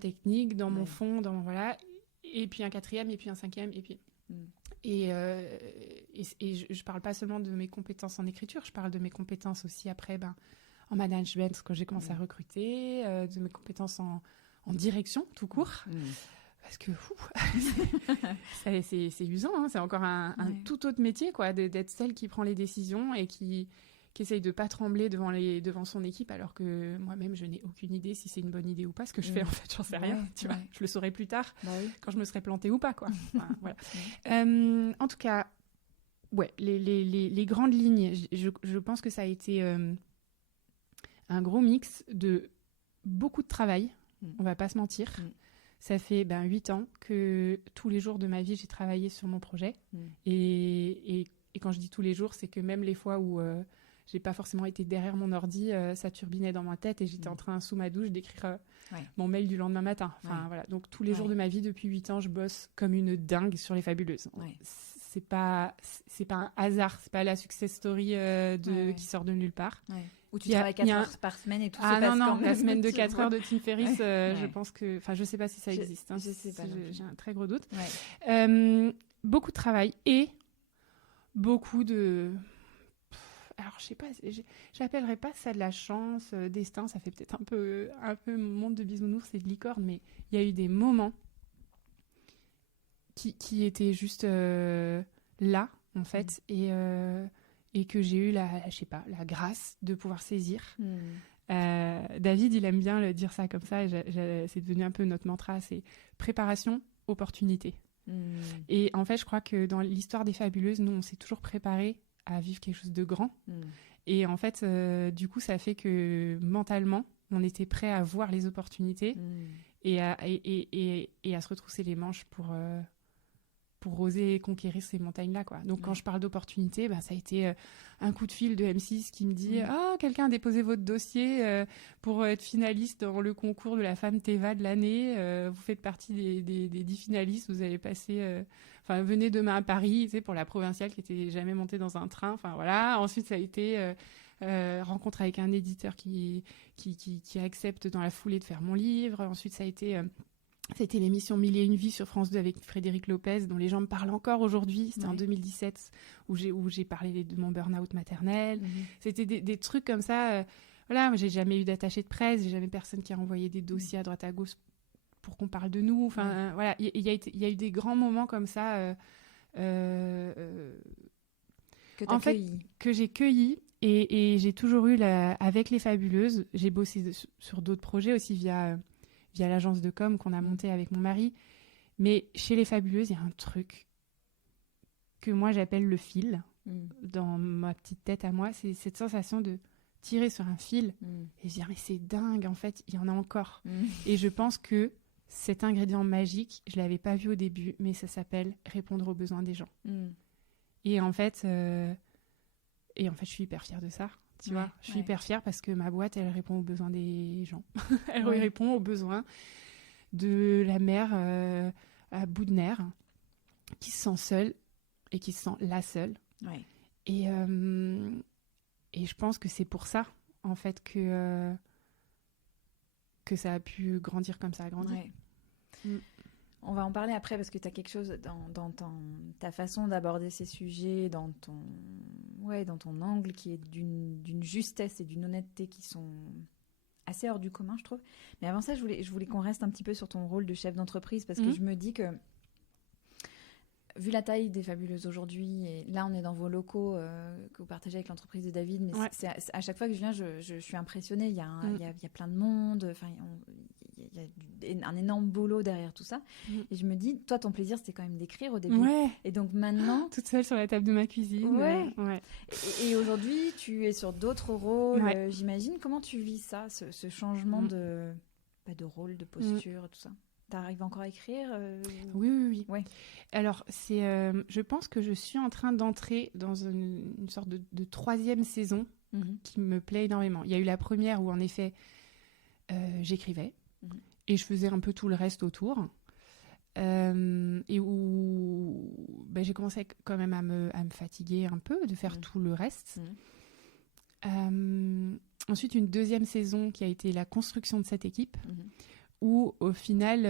technique, dans mon fond, et puis un 4e, et puis un 5e, et puis et je parle pas seulement de mes compétences en écriture, je parle de mes compétences aussi après en management quand j'ai commencé à recruter, de mes compétences en direction tout court. Parce que c'est usant, hein. C'est encore un tout autre métier, quoi, d'être celle qui prend les décisions et qui essaye de ne pas trembler devant son équipe, alors que moi-même, je n'ai aucune idée si c'est une bonne idée ou pas, ce que je fais, en fait, j'en sais rien. Tu vois, je le saurai plus tard, quand je me serai plantée ou pas, quoi. Enfin, voilà. En tout cas, les grandes lignes, je pense que ça a été un gros mix de beaucoup de travail, on ne va pas se mentir. Ça fait 8 ans que tous les jours de ma vie, j'ai travaillé sur mon projet. Et quand je dis tous les jours, c'est que même les fois où j'ai pas forcément été derrière mon ordi, ça turbinait dans ma tête et j'étais en train, sous ma douche, d'écrire mon mail du lendemain matin. Enfin, voilà. Donc, tous les jours de ma vie, depuis 8 ans, je bosse comme une dingue sur Les Fabuleuses. Ouais. C'est pas un hasard, c'est pas la success story qui sort de nulle part. Ouais. Où tu travailles 4 heures par semaine et tout se passe non, quand même. La semaine de 4 heures de Tim Ferriss, je pense que... Enfin, je sais pas si ça existe. Je sais pas. J'ai un très gros doute. Ouais. Beaucoup de travail et beaucoup de... Alors, je sais pas, j'appellerais pas ça de la chance, destin, ça fait peut-être un peu monde de bisounours et de licorne, mais il y a eu des moments qui étaient juste là, en fait, et que j'ai eu la grâce de pouvoir saisir. David, il aime bien dire ça comme ça, c'est devenu un peu notre mantra, c'est préparation, opportunité. Et en fait, je crois que dans l'histoire des Fabuleuses, nous, on s'est toujours préparé à vivre quelque chose de grand. Et en fait, du coup, ça fait que mentalement, on était prêt à voir les opportunités et à se retrousser les manches pour oser conquérir ces montagnes-là, quoi. Donc, quand je parle d'opportunités, ça a été un coup de fil de M6 qui me dit « Ah, quelqu'un a déposé votre dossier pour être finaliste dans le concours de la femme Teva de l'année. Vous faites partie des 10 finalistes. Vous allez passer... venez demain à Paris, tu sais, pour la provinciale qui n'était jamais montée dans un train. » Enfin, voilà. Ensuite, ça a été... rencontre avec un éditeur qui accepte dans la foulée de faire mon livre. Ensuite, ça a été l'émission 1001 vies sur France 2 avec Frédéric Lopez, dont les gens me parlent encore aujourd'hui. C'était en 2017 où j'ai parlé de mon burn-out maternel. C'était des trucs comme ça. Voilà, moi, j'ai jamais eu d'attaché de presse, j'ai jamais personne qui a envoyé des dossiers à droite à gauche pour qu'on parle de nous. Enfin, voilà, il y a eu des grands moments comme ça que j'ai cueillis. Et j'ai toujours eu, avec Les Fabuleuses, j'ai bossé sur d'autres projets aussi via l'agence de com qu'on a montée avec mon mari. Mais chez Les Fabuleuses, il y a un truc que moi j'appelle le fil. Dans ma petite tête à moi, c'est cette sensation de tirer sur un fil et se dire mais c'est dingue, en fait, il y en a encore. Et je pense que cet ingrédient magique, je l'avais pas vu au début, mais ça s'appelle répondre aux besoins des gens. Et en fait, je suis hyper fière de ça. Tu vois, je suis hyper fière parce que ma boîte, elle répond aux besoins des gens. Elle répond aux besoins de la mère à bout de nerfs qui se sent seule et qui se sent la seule. Et je pense que c'est pour ça, en fait, que ça a pu grandir comme ça a grandi. On va en parler après parce que tu as quelque chose dans ta façon d'aborder ces sujets, dans ton angle qui est d'une justesse et d'une honnêteté qui sont assez hors du commun, je trouve. Mais avant ça, je voulais qu'on reste un petit peu sur ton rôle de chef d'entreprise parce que je me dis que, vu la taille des Fabuleuses aujourd'hui, et là on est dans vos locaux que vous partagez avec l'entreprise de David, mais c'est à chaque fois que je viens, je suis impressionnée. Il y a plein de monde, il y a un énorme boulot derrière tout ça. Et je me dis, toi, ton plaisir, c'était quand même d'écrire au début. Et donc maintenant... toute seule sur la table de ma cuisine. Et aujourd'hui, tu es sur d'autres rôles, j'imagine. Comment tu vis ça, ce changement de rôle, de posture, tout ça? T'arrives encore à écrire Oui. Alors, je pense que je suis en train d'entrer dans une sorte de troisième saison qui me plaît énormément. Il y a eu la première où, en effet, j'écrivais et je faisais un peu tout le reste autour. Et où j'ai commencé quand même à me fatiguer un peu de faire tout le reste. Ensuite, une deuxième saison qui a été la construction de cette équipe. Où au final,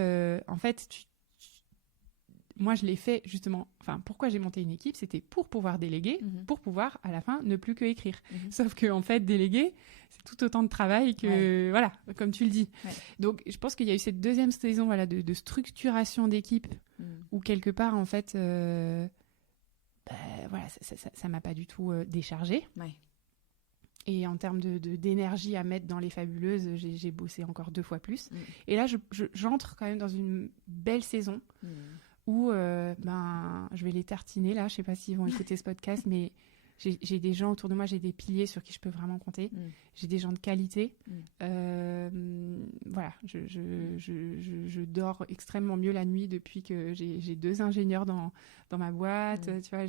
en fait, moi je l'ai fait justement. Enfin, pourquoi j'ai monté une équipe, c'était pour pouvoir déléguer, pour pouvoir à la fin ne plus que écrire. Sauf que en fait, déléguer, c'est tout autant de travail que voilà, comme tu le dis. Donc, je pense qu'il y a eu cette deuxième saison, voilà, de structuration d'équipe où quelque part, en fait, voilà, ça m'a pas du tout déchargée. Et en termes d'énergie à mettre dans Les Fabuleuses, j'ai bossé encore 2 fois plus. Et là, j'entre quand même dans une belle saison où je vais les tartiner. Là, je ne sais pas s'ils vont écouter ce podcast, mais j'ai des gens autour de moi, j'ai des piliers sur qui je peux vraiment compter. J'ai des gens de qualité. Voilà, je dors extrêmement mieux la nuit depuis que j'ai 2 ingénieurs dans ma boîte. Tu vois,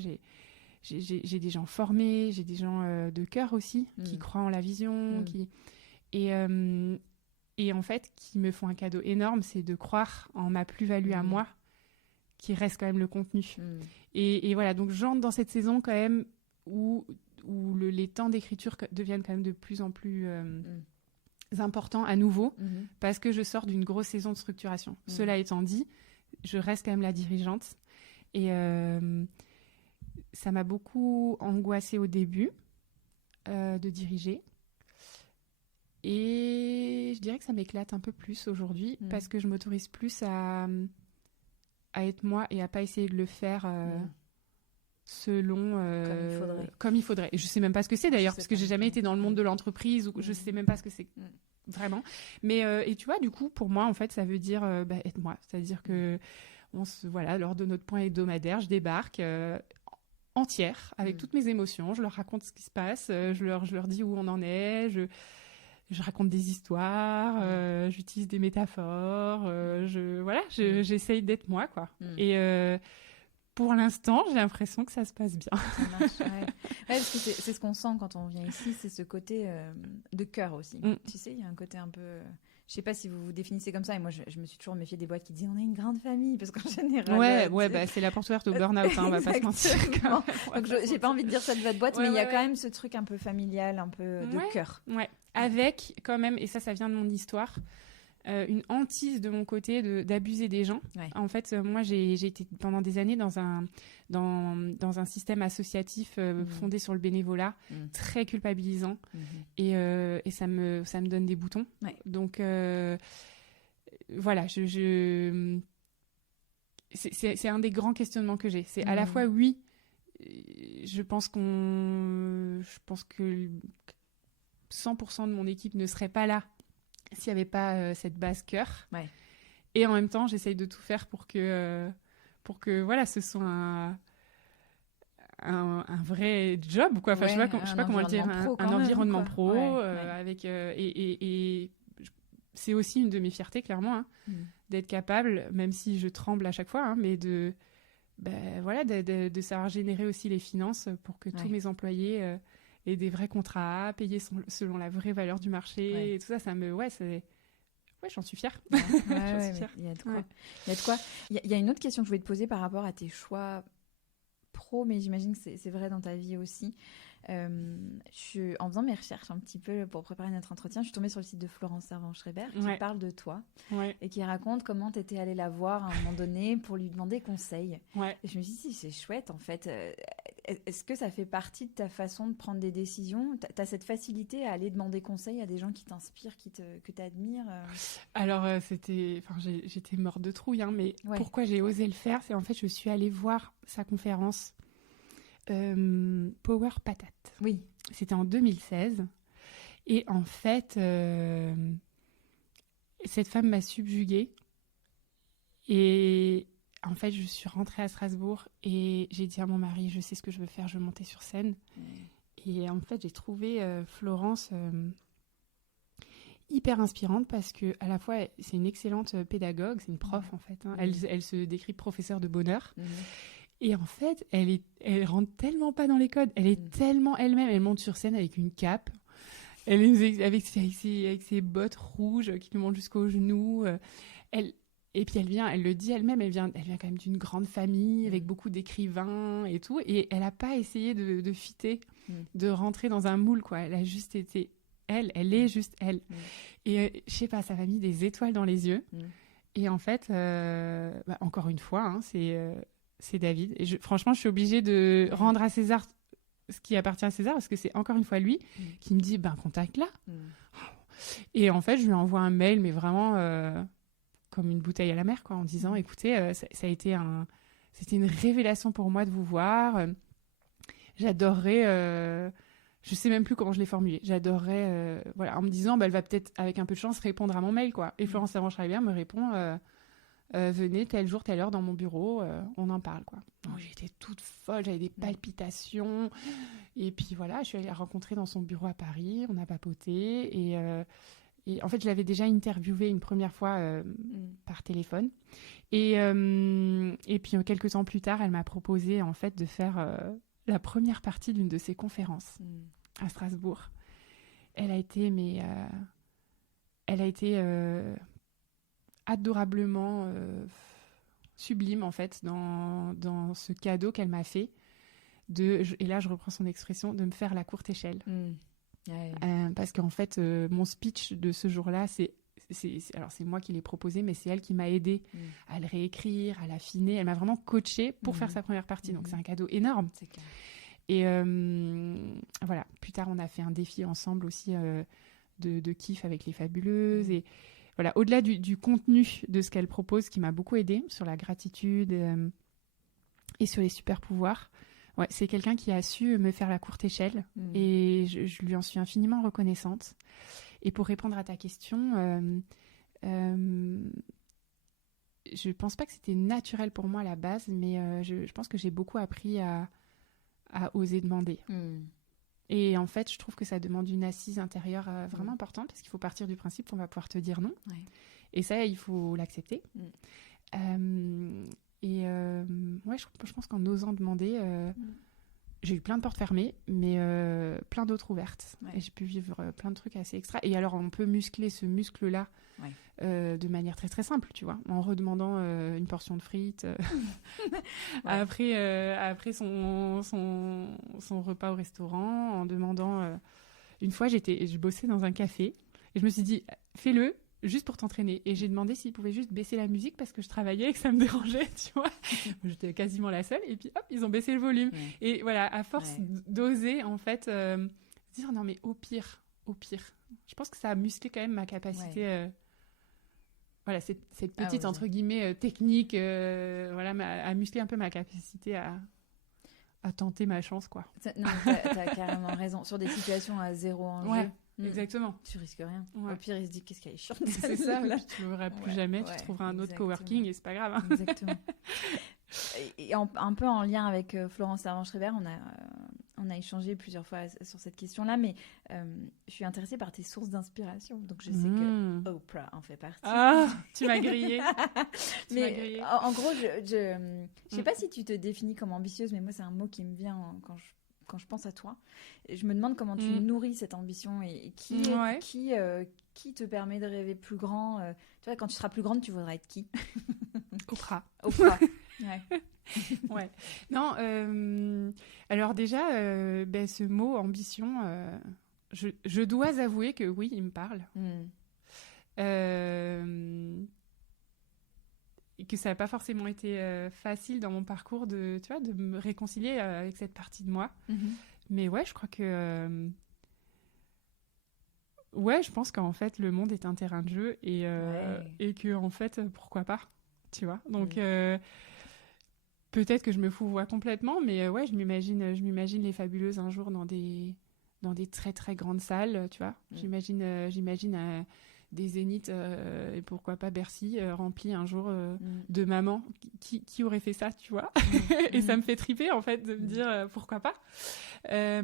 j'ai des gens formés, j'ai des gens de cœur aussi, qui croient en la vision, et en fait, qui me font un cadeau énorme, c'est de croire en ma plus-value à moi, qui reste quand même le contenu. Et voilà, donc j'entre dans cette saison quand même où les temps d'écriture deviennent quand même de plus en plus importants à nouveau, parce que je sors d'une grosse saison de structuration. Cela étant dit, je reste quand même la dirigeante. Et ça m'a beaucoup angoissée au début de diriger. Et je dirais que ça m'éclate un peu plus aujourd'hui parce que je m'autorise plus à être moi et à pas essayer de le faire selon comme il faudrait. Et je sais même pas ce que c'est d'ailleurs parce que j'ai jamais été dans le monde de l'entreprise ou je sais même pas ce que c'est vraiment. Mais et tu vois, du coup, pour moi, en fait, ça veut dire être moi. C'est-à-dire que lors de notre point hebdomadaire, je débarque entière avec toutes mes émotions. Je leur raconte ce qui se passe. Je leur dis où on en est. Je raconte des histoires, j'utilise des métaphores, j'essaye d'être moi, quoi. Et pour l'instant, j'ai l'impression que ça se passe bien. Ça marche, ouais. Parce que c'est ce qu'on sent quand on vient ici, c'est ce côté de cœur aussi. Tu sais, il y a un côté un peu... Je sais pas si vous vous définissez comme ça, et moi je me suis toujours méfiée des boîtes qui disent on est une grande famille, parce qu'en général... C'est la porte ouverte au burn-out, on va pas se mentir. Donc j'ai pas envie de dire ça de votre boîte, mais il y a quand même ce truc un peu familial, un peu de cœur. Ouais, avec quand même, et ça vient de mon histoire, une hantise de mon côté d'abuser des gens. Ouais. En fait, moi j'ai été pendant des années dans un système associatif fondé sur le bénévolat, très culpabilisant, et ça me donne des boutons. Ouais. Donc voilà, c'est un des grands questionnements que j'ai. C'est à la fois je pense que 100% de mon équipe ne serait pas là s'il n'y avait pas cette base cœur. Ouais. Et en même temps, j'essaye de tout faire pour que voilà, ce soit un vrai job, quoi. Enfin, je sais pas comment le dire, un environnement pro avec et c'est aussi une de mes fiertés, clairement, d'être capable, même si je tremble à chaque fois, mais de savoir générer aussi les finances pour que tous mes employés et des vrais contrats payés selon la vraie valeur du marché et tout ça, j'en suis fière. Il y a de quoi. Il y a une autre question que je voulais te poser par rapport à tes choix pro, mais j'imagine que c'est vrai dans ta vie aussi. En faisant mes recherches un petit peu pour préparer notre entretien, je suis tombée sur le site de Florence Servan-Schreiber qui parle de toi et qui raconte comment tu étais allée la voir à un moment donné pour lui demander conseil. Et je me suis dit, c'est chouette en fait. Est-ce que ça fait partie de ta façon de prendre des décisions ? Tu as cette facilité à aller demander conseil à des gens qui t'inspirent, que tu admires Alors, j'étais morte de trouille, mais pourquoi j'ai osé le faire ? C'est en fait, je suis allée voir sa conférence Power Patate. Oui. C'était en 2016. Et en fait, cette femme m'a subjuguée. Et en fait, je suis rentrée à Strasbourg et j'ai dit à mon mari, je sais ce que je veux faire, je veux monter sur scène. Et en fait, j'ai trouvé Florence hyper inspirante parce que à la fois, c'est une excellente pédagogue, c'est une prof en fait. Elle se décrit professeure de bonheur. Et en fait, elle rentre tellement pas dans les codes. Elle est tellement elle-même. Elle monte sur scène avec une cape. Elle est avec ses bottes rouges qui lui montent jusqu'aux genoux. Et puis elle le dit elle-même, elle vient quand même d'une grande famille avec beaucoup d'écrivains et tout. Et elle n'a pas essayé de fitter, de rentrer dans un moule, quoi. Elle a juste été elle est juste elle. Et je sais pas, ça m'a mis des étoiles dans les yeux. Et en fait, encore une fois, c'est David. Et franchement, je suis obligée de rendre à César ce qui appartient à César, parce que c'est encore une fois lui qui me dit, contacte-la. Et en fait, je lui envoie un mail, mais vraiment comme une bouteille à la mer, quoi, en disant, écoutez, ça a été c'était une révélation pour moi de vous voir. J'adorerais... je sais même plus comment je l'ai formulé. J'adorerais... en me disant, elle va peut-être, avec un peu de chance, répondre à mon mail, quoi. Et Florence Servan-Schreiber me répond... venez tel jour, telle heure dans mon bureau, on en parle, quoi. Donc, j'étais toute folle, j'avais des palpitations. Et puis voilà, je suis allée la rencontrer dans son bureau à Paris, on a papoté. Et en fait, je l'avais déjà interviewée une première fois par téléphone. Et puis quelques temps plus tard, elle m'a proposé en fait de faire la première partie d'une de ses conférences à Strasbourg. Elle a été, adorablement sublime, en fait, dans ce cadeau qu'elle m'a fait. Et là, je reprends son expression, de me faire la courte échelle. Parce qu'en fait, mon speech de ce jour-là, alors c'est moi qui l'ai proposé, mais c'est elle qui m'a aidée à le réécrire, à l'affiner. Elle m'a vraiment coachée pour faire sa première partie. Donc c'est un cadeau énorme. C'est clair. Et voilà, plus tard, on a fait un défi ensemble aussi de kiff avec les Fabuleuses. Et voilà, au-delà du contenu de ce qu'elle propose, qui m'a beaucoup aidée sur la gratitude et sur les super pouvoirs. Ouais, c'est quelqu'un qui a su me faire la courte échelle et je lui en suis infiniment reconnaissante. Et pour répondre à ta question, je pense pas que c'était naturel pour moi à la base, mais je pense que j'ai beaucoup appris à oser demander. Et en fait, je trouve que ça demande une assise intérieure vraiment importante, parce qu'il faut partir du principe qu'on va pouvoir te dire non. Ouais. Et ça, il faut l'accepter. Je pense qu'en osant demander, j'ai eu plein de portes fermées, mais plein d'autres ouvertes. Ouais. Et j'ai pu vivre plein de trucs assez extra. Et alors, on peut muscler ce muscle-là de manière très, très simple, tu vois, en redemandant une portion de frites après son repas au restaurant, en demandant... Une fois, je bossais dans un café et je me suis dit, fais-le, juste pour t'entraîner. Et j'ai demandé s'ils pouvaient juste baisser la musique parce que je travaillais et que ça me dérangeait, tu vois. J'étais quasiment la seule. Et puis, hop, ils ont baissé le volume. Ouais. Et voilà, à force d'oser, en fait, se dire, non, mais au pire. Je pense que ça a musclé quand même ma capacité... Voilà, cette petite, entre guillemets, technique, a musclé un peu ma capacité à tenter ma chance, quoi. Non, t'as carrément raison. Sur des situations à zéro enjeu. Exactement. Tu risques rien. Au pire, il se dit qu'est-ce qu'elle est chiante. C'est ça, là. Tu ne le verras plus jamais, tu trouveras un autre coworking et c'est pas grave. Hein. Exactement. Et un peu en lien avec Florence Servan-Schreiber, on a échangé plusieurs fois sur cette question-là, mais je suis intéressée par tes sources d'inspiration. Donc je sais que Oprah en fait partie. Ah, tu m'as grillée. Mais en gros, je sais pas si tu te définis comme ambitieuse, mais moi c'est un mot qui me vient quand je pense à toi. Je me demande comment tu nourris cette ambition et qui te permet de rêver plus grand. Tu vois, quand tu seras plus grande, tu voudras être qui? Oprah. Ouais. Non, alors déjà, ce mot ambition, je dois avouer que oui, il me parle. Et que ça n'a pas forcément été facile dans mon parcours de me réconcilier avec cette partie de moi. Mais ouais, je crois que... je pense qu'en fait, le monde est un terrain de jeu et que, en fait, pourquoi pas, tu vois. Donc, peut-être que je me fous complètement, mais je m'imagine les Fabuleuses un jour dans des très, très grandes salles, tu vois. J'imagine des zéniths et pourquoi pas Bercy remplis un jour de mamans qui aurait fait ça, tu vois. Et ça me fait triper, en fait, de me dire pourquoi pas. Et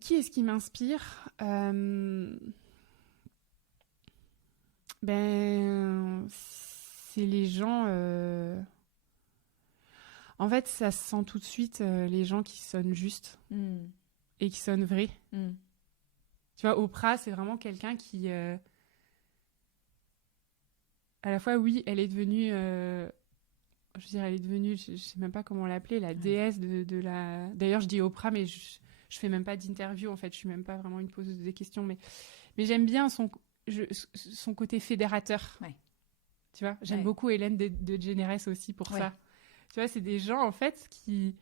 qui est-ce qui m'inspire? C'est les gens... En fait, ça se sent tout de suite les gens qui sonnent justes et qui sonnent vrais. Tu vois, Oprah, c'est vraiment quelqu'un qui... à la fois, oui, elle est devenue... je sais même pas comment l'appeler, la déesse de la... D'ailleurs, je dis Oprah, mais je fais même pas d'interview, en fait. Je suis même pas vraiment une poseuse de questions. Mais j'aime bien son côté fédérateur. Ouais. Tu vois, j'aime beaucoup Hélène DeGeneres aussi pour ça. Tu vois, c'est des gens, en fait, qui...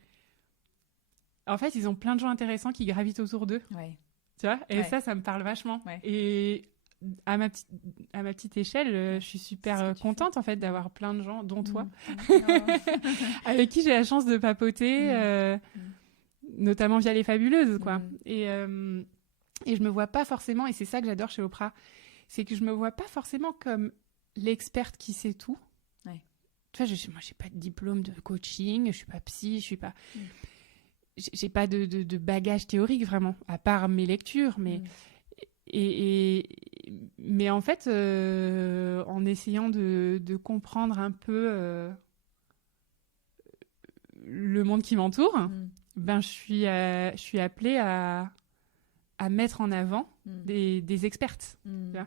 En fait, ils ont plein de gens intéressants qui gravitent autour d'eux. Ouais. Tu vois, et ça me parle vachement. Ouais. Et à ma petite échelle, je suis super contente, en fait, d'avoir plein de gens, dont toi, avec qui j'ai la chance de papoter, notamment via les Fabuleuses, quoi. Et je me vois pas forcément, et c'est ça que j'adore chez Oprah, c'est que je me vois pas forcément comme l'experte qui sait tout. Ouais. Tu vois, moi, j'ai pas de diplôme de coaching, je suis pas psy, je suis pas... J'ai pas de bagage théorique, vraiment, à part mes lectures, mais... Mais en fait, en essayant de comprendre un peu le monde qui m'entoure, ben, je suis appelée à mettre en avant des expertes. Tu vois.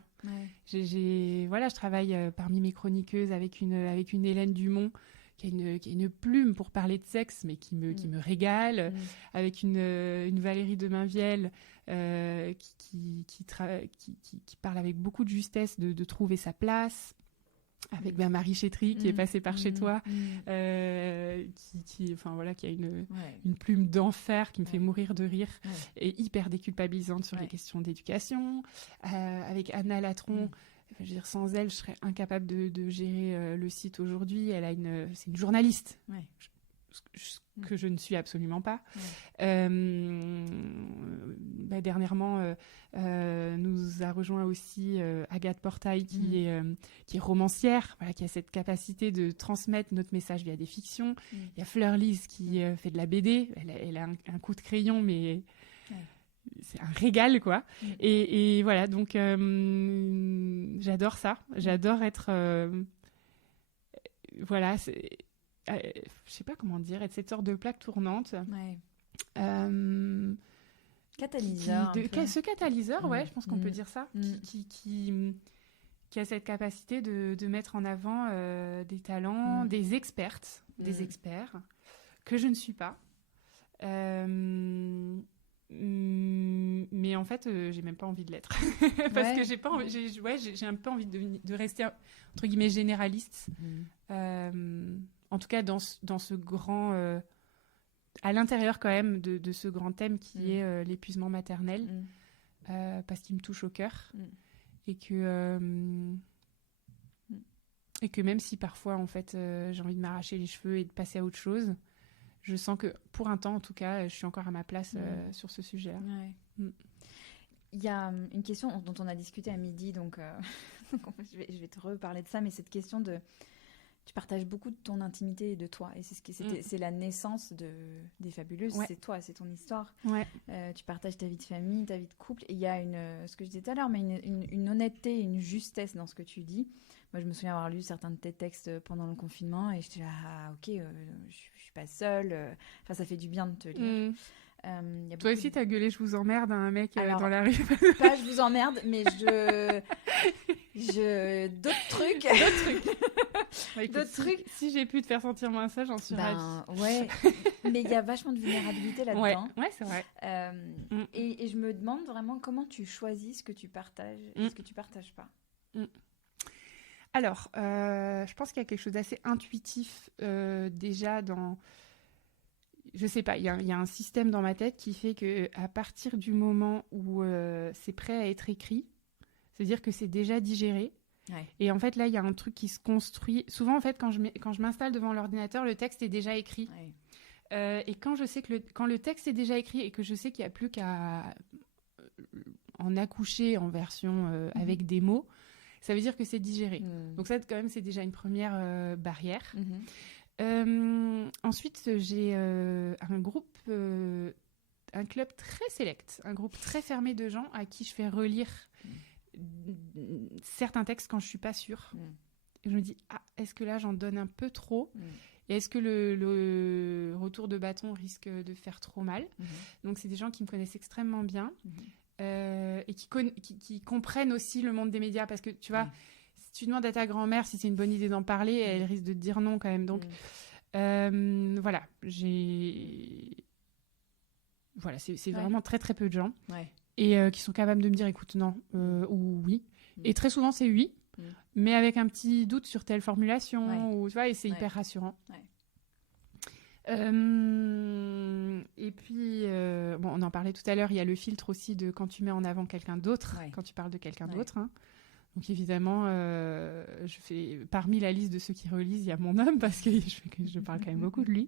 Je travaille parmi mes chroniqueuses avec une Hélène Dumont qui a une plume pour parler de sexe, mais qui me régale, avec une Valérie de Mainvielle qui parle avec beaucoup de justesse de trouver sa place. Avec Marie Chétry qui est passée par chez toi, qui a une plume d'enfer qui me fait mourir de rire et hyper déculpabilisante sur les questions d'éducation. Avec Anna Latron, je veux dire, sans elle, je serais incapable de gérer le site aujourd'hui. C'est une journaliste. Que je ne suis absolument pas. Dernièrement, nous a rejoint aussi Agathe Portail, qui est romancière, qui a cette capacité de transmettre notre message via des fictions. Il y a Fleur Lise qui fait de la BD. Elle a un coup de crayon, mais c'est un régal, quoi. Et voilà, donc j'adore ça. J'adore être... je sais pas comment dire, être cette sorte de plaque tournante. Catalyseur. Ce catalyseur, je pense qu'on peut dire ça, qui a cette capacité de mettre en avant des talents, des expertes, des experts, que je ne suis pas. Mais en fait, j'ai même pas envie de l'être. Parce que j'ai un peu envie de rester, entre guillemets, généraliste. En tout cas, dans ce grand... à l'intérieur, quand même, de ce grand thème qui est l'épuisement maternel, parce qu'il me touche au cœur. Et que même si parfois, en fait, j'ai envie de m'arracher les cheveux et de passer à autre chose, je sens que, pour un temps, en tout cas, je suis encore à ma place sur ce sujet-là. Il y a une question dont on a discuté à midi, donc je vais te reparler de ça, mais cette question de... Tu partages beaucoup de ton intimité et de toi, et c'est la naissance des Fabuleuses, c'est toi, c'est ton histoire. Tu partages ta vie de famille, ta vie de couple, et il y a ce que je disais tout à l'heure, mais une honnêteté, une justesse dans ce que tu dis. Moi, je me souviens avoir lu certains de tes textes pendant le confinement, et j'étais là, ok, je suis pas seule. Enfin, ça fait du bien de te lire. Toi aussi, t'as gueulé « je vous emmerde » à un mec dans la rue. Pas « je vous emmerde », mais d'autres trucs. D'autres trucs. Si j'ai pu te faire sentir moins ça, j'en suis ravie. Ouais, mais il y a vachement de vulnérabilité là-dedans. Ouais, c'est vrai. Et je me demande vraiment comment tu choisis ce que tu partages et ce que tu partages pas. Alors, je pense qu'il y a quelque chose d'assez intuitif déjà dans... Je sais pas, il y a un système dans ma tête qui fait qu'à partir du moment où c'est prêt à être écrit, c'est-à-dire que c'est déjà digéré. Et en fait, là, il y a un truc qui se construit. Souvent, en fait, quand je m'installe devant l'ordinateur, le texte est déjà écrit. Et quand je sais quand le texte est déjà écrit et que je sais qu'il n'y a plus qu'à en accoucher en version avec des mots, ça veut dire que c'est digéré. Donc ça, quand même, c'est déjà une première barrière. Ensuite, j'ai un groupe, un club très sélect, un groupe très fermé de gens à qui je fais relire certains textes quand je suis pas sûre. Et je me dis, est-ce que là j'en donne un peu trop et est-ce que le retour de bâton risque de faire trop mal? Donc c'est des gens qui me connaissent extrêmement bien et qui comprennent aussi le monde des médias, parce que tu vois, si tu demandes à ta grand-mère si c'est une bonne idée d'en parler, elle risque de te dire non quand même. Donc voilà, c'est vraiment très très peu de gens et qui sont capables de me dire écoute non ou oui. Et très souvent c'est oui, mais avec un petit doute sur telle formulation ou tu vois, et c'est hyper rassurant. Et puis on en parlait tout à l'heure, il y a le filtre aussi de quand tu mets en avant quelqu'un d'autre, quand tu parles de quelqu'un d'autre, hein. Donc évidemment, je fais parmi la liste de ceux qui relisent, il y a mon homme, parce que je parle quand même beaucoup de lui.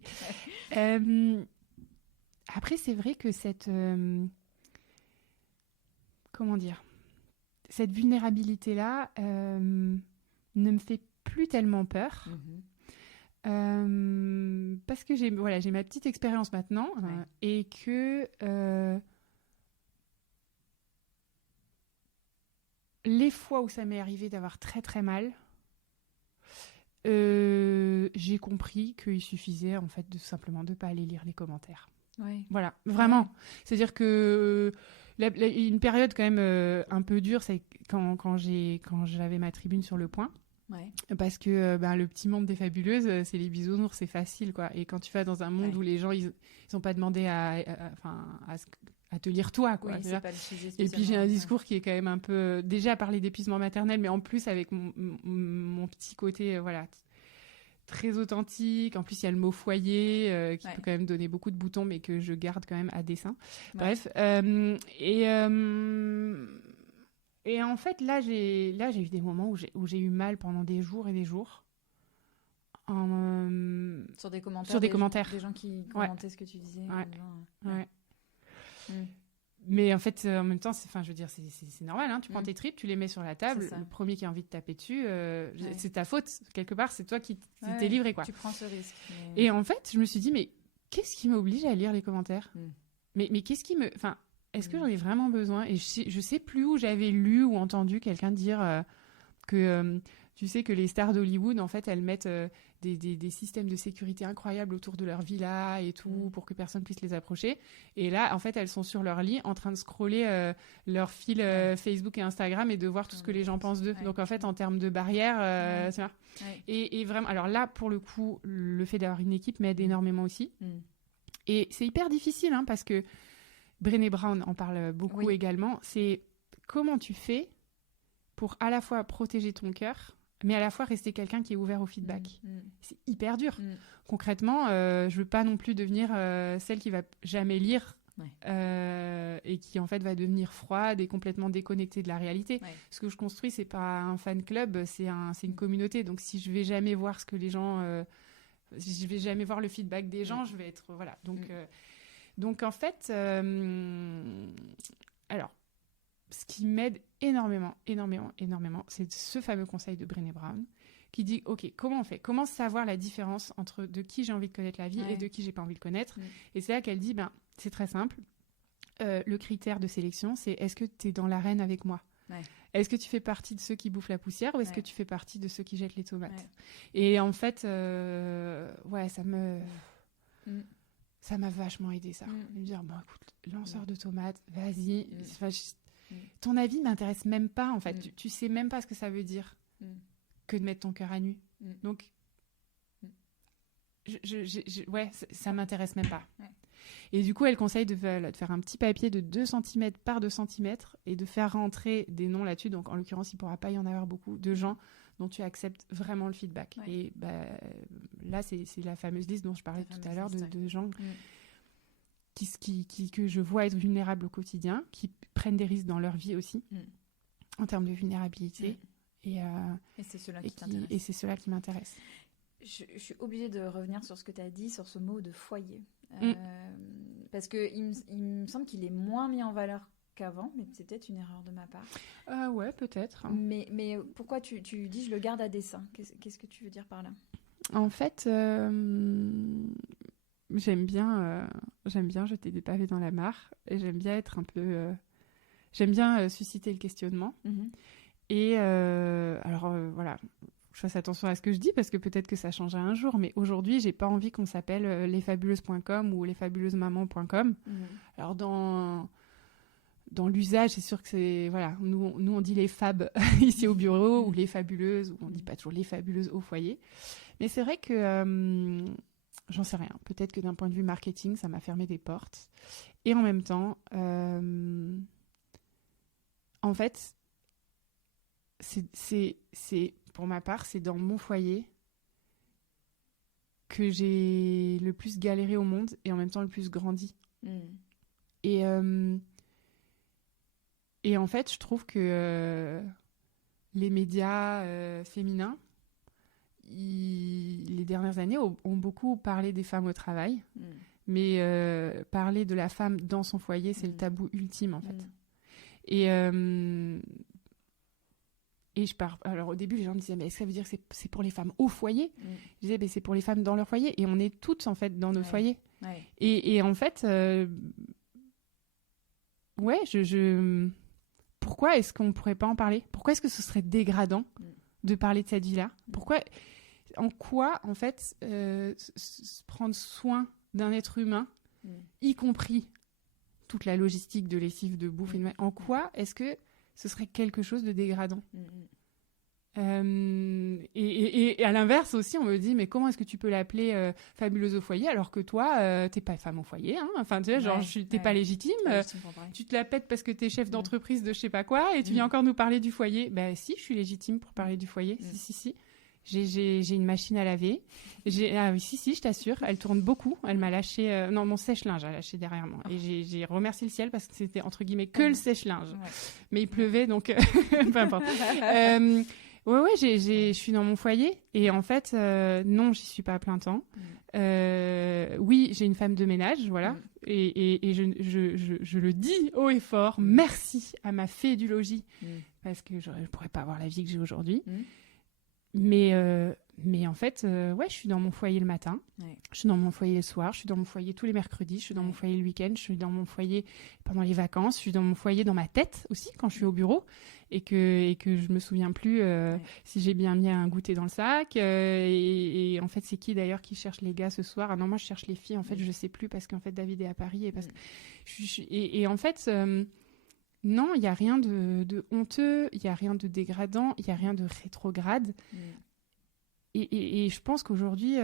Après, c'est vrai que cette vulnérabilité-là ne me fait plus tellement peur. Parce que j'ai ma petite expérience maintenant et que les fois où ça m'est arrivé d'avoir très très mal, j'ai compris qu'il suffisait en fait de simplement de pas aller lire les commentaires. Ouais. Voilà, vraiment. Ouais. C'est-à-dire que une période quand même un peu dure, c'est quand j'avais ma tribune sur Le Point. Ouais. Parce que le petit monde des fabuleuses, c'est les bisounours, c'est facile, quoi. Et quand tu vas dans un monde où les gens, ils ont pas demandé à te lire toi, quoi. Oui, c'est pas le sujet et puis j'ai un discours qui est quand même un peu déjà à parler d'épuisement maternel, mais en plus avec mon petit côté, très authentique. En plus, il y a le mot foyer qui peut quand même donner beaucoup de boutons, mais que je garde quand même à dessein. Ouais. Bref, et en fait, là, j'ai eu des moments où j'ai eu mal pendant des jours et des jours. Sur des commentaires. Des gens qui commentaient ce que tu disais. Ouais. Mais en fait, en même temps, c'est normal. Hein. Tu prends tes tripes, tu les mets sur la table. Le premier qui a envie de taper dessus, c'est ta faute. Quelque part, c'est toi qui t'es livré, quoi. Tu prends ce risque. Et en fait, je me suis dit, mais qu'est-ce qui m'oblige à lire les commentaires ? Mais qu'est-ce qui me... Enfin, est-ce que j'en ai vraiment besoin ? Et je sais plus où j'avais lu ou entendu quelqu'un dire que... tu sais que les stars d'Hollywood, en fait, elles mettent des systèmes de sécurité incroyables autour de leur villa et tout, pour que personne puisse les approcher. Et là, en fait, elles sont sur leur lit en train de scroller leur fil Facebook et Instagram et de voir tout ce que les gens pensent d'eux. Donc, en fait, en termes de barrières, c'est ça. Et vraiment, alors là, pour le coup, le fait d'avoir une équipe m'aide énormément aussi. Et c'est hyper difficile, hein, parce que Brené Brown en parle beaucoup également. C'est comment tu fais pour à la fois protéger ton cœur, mais à la fois rester quelqu'un qui est ouvert au feedback. C'est hyper dur. Concrètement, je veux pas non plus devenir celle qui va jamais lire et qui en fait va devenir froide et complètement déconnectée de la réalité. Ce que je construis, c'est pas un fan club, c'est une communauté. Donc si je vais jamais voir ce que les gens, si je vais jamais voir le feedback des gens, je vais être donc en fait, alors. Ce qui m'aide énormément, c'est ce fameux conseil de Brené Brown qui dit, OK, comment on fait ? Comment savoir la différence entre de qui j'ai envie de connaître la vie et de qui j'ai pas envie de connaître ? Et c'est là qu'elle dit, c'est très simple. Le critère de sélection, c'est est-ce que tu es dans l'arène avec moi ? Est-ce que tu fais partie de ceux qui bouffent la poussière ou est-ce que tu fais partie de ceux qui jettent les tomates ? Et en fait, ça m'a vachement aidé, ça. De me dire, écoute, lanceur de tomates, vas-y. Ton avis m'intéresse même pas, en fait. Tu sais même pas ce que ça veut dire que de mettre ton cœur à nu. Donc, ça m'intéresse même pas. Et du coup, elle conseille de faire un petit papier de 2 cm par 2 cm et de faire rentrer des noms là-dessus. Donc, en l'occurrence, il pourra pas y en avoir beaucoup de gens dont tu acceptes vraiment le feedback. Et là, c'est la fameuse liste dont je parlais tout à l'heure de gens... que je vois être vulnérables au quotidien, qui prennent des risques dans leur vie aussi, en termes de vulnérabilité. Et c'est cela qui m'intéresse. Je suis obligée de revenir sur ce que tu as dit, sur ce mot de foyer. Parce qu'il me semble qu'il est moins mis en valeur qu'avant, mais c'est peut-être une erreur de ma part. Ouais, peut-être. Mais pourquoi tu dis je le garde à dessein ? Qu'est-ce que tu veux dire par là ? En fait... J'aime bien jeter des pavés dans la mare et j'aime bien être un peu... j'aime bien susciter le questionnement. Et voilà, je fasse attention à ce que je dis parce que peut-être que ça changera un jour, mais aujourd'hui, j'ai pas envie qu'on s'appelle lesfabuleuses.com ou lesfabuleusemamans.com. Alors, dans l'usage, c'est sûr que c'est... Voilà, nous on dit les fab ici au bureau ou les fabuleuses, ou on dit pas toujours les fabuleuses au foyer. Mais c'est vrai que... j'en sais rien. Peut-être que d'un point de vue marketing, ça m'a fermé des portes. Et en même temps, en fait, c'est pour ma part, c'est dans mon foyer que j'ai le plus galéré au monde et en même temps le plus grandi. Et en fait, je trouve que les médias féminins, les dernières années ont beaucoup parlé des femmes au travail, mais parler de la femme dans son foyer, c'est le tabou ultime, en fait. Et je pars. Alors au début, les gens me disaient, mais est-ce que ça veut dire que c'est pour les femmes au foyer ? Je disais, c'est pour les femmes dans leur foyer, et on est toutes en fait dans nos foyers. Et en fait, pourquoi est-ce qu'on pourrait pas en parler ? Pourquoi est-ce que ce serait dégradant de parler de cette vie-là ? Pourquoi ? en quoi, en fait, prendre soin d'un être humain, y compris toute la logistique de lessive, de bouffe, en quoi est-ce que ce serait quelque chose de dégradant? Et à l'inverse aussi, on me dit, mais comment est-ce que tu peux l'appeler fabuleuse au foyer alors que toi, t'es pas femme au foyer, hein. Enfin, tu sais, genre, t'es pas légitime. Tu te la pètes parce que t'es chef d'entreprise de je sais pas quoi, et tu viens encore nous parler du foyer. Ben si, je suis légitime pour parler du foyer. Si. J'ai une machine à laver. Ah oui, si, je t'assure, elle tourne beaucoup. Elle m'a lâché, non, mon sèche-linge a lâché derrière moi. Et j'ai remercié le ciel parce que c'était entre guillemets que le sèche-linge. Mais il pleuvait, donc peu importe. Ouais, je suis dans mon foyer et en fait, non, j'y suis pas à plein temps. Oui, j'ai une femme de ménage, voilà, et je le dis haut et fort, merci à ma fée du logis, parce que je pourrais pas avoir la vie que j'ai aujourd'hui. Mais en fait, ouais, je suis dans mon foyer le matin, je suis dans mon foyer le soir, je suis dans mon foyer tous les mercredis, je suis dans mon foyer le week-end, je suis dans mon foyer pendant les vacances, je suis dans mon foyer dans ma tête aussi quand je suis au bureau et que je me souviens plus si j'ai bien mis un goûter dans le sac. Et en fait, c'est qui d'ailleurs qui cherche les gars ce soir? Ah non, moi je cherche les filles. En fait, je sais plus parce qu'en fait David est à Paris et parce que et en fait. Non, il n'y a rien de honteux, il n'y a rien de dégradant, il n'y a rien de rétrograde. Et je pense qu'aujourd'hui,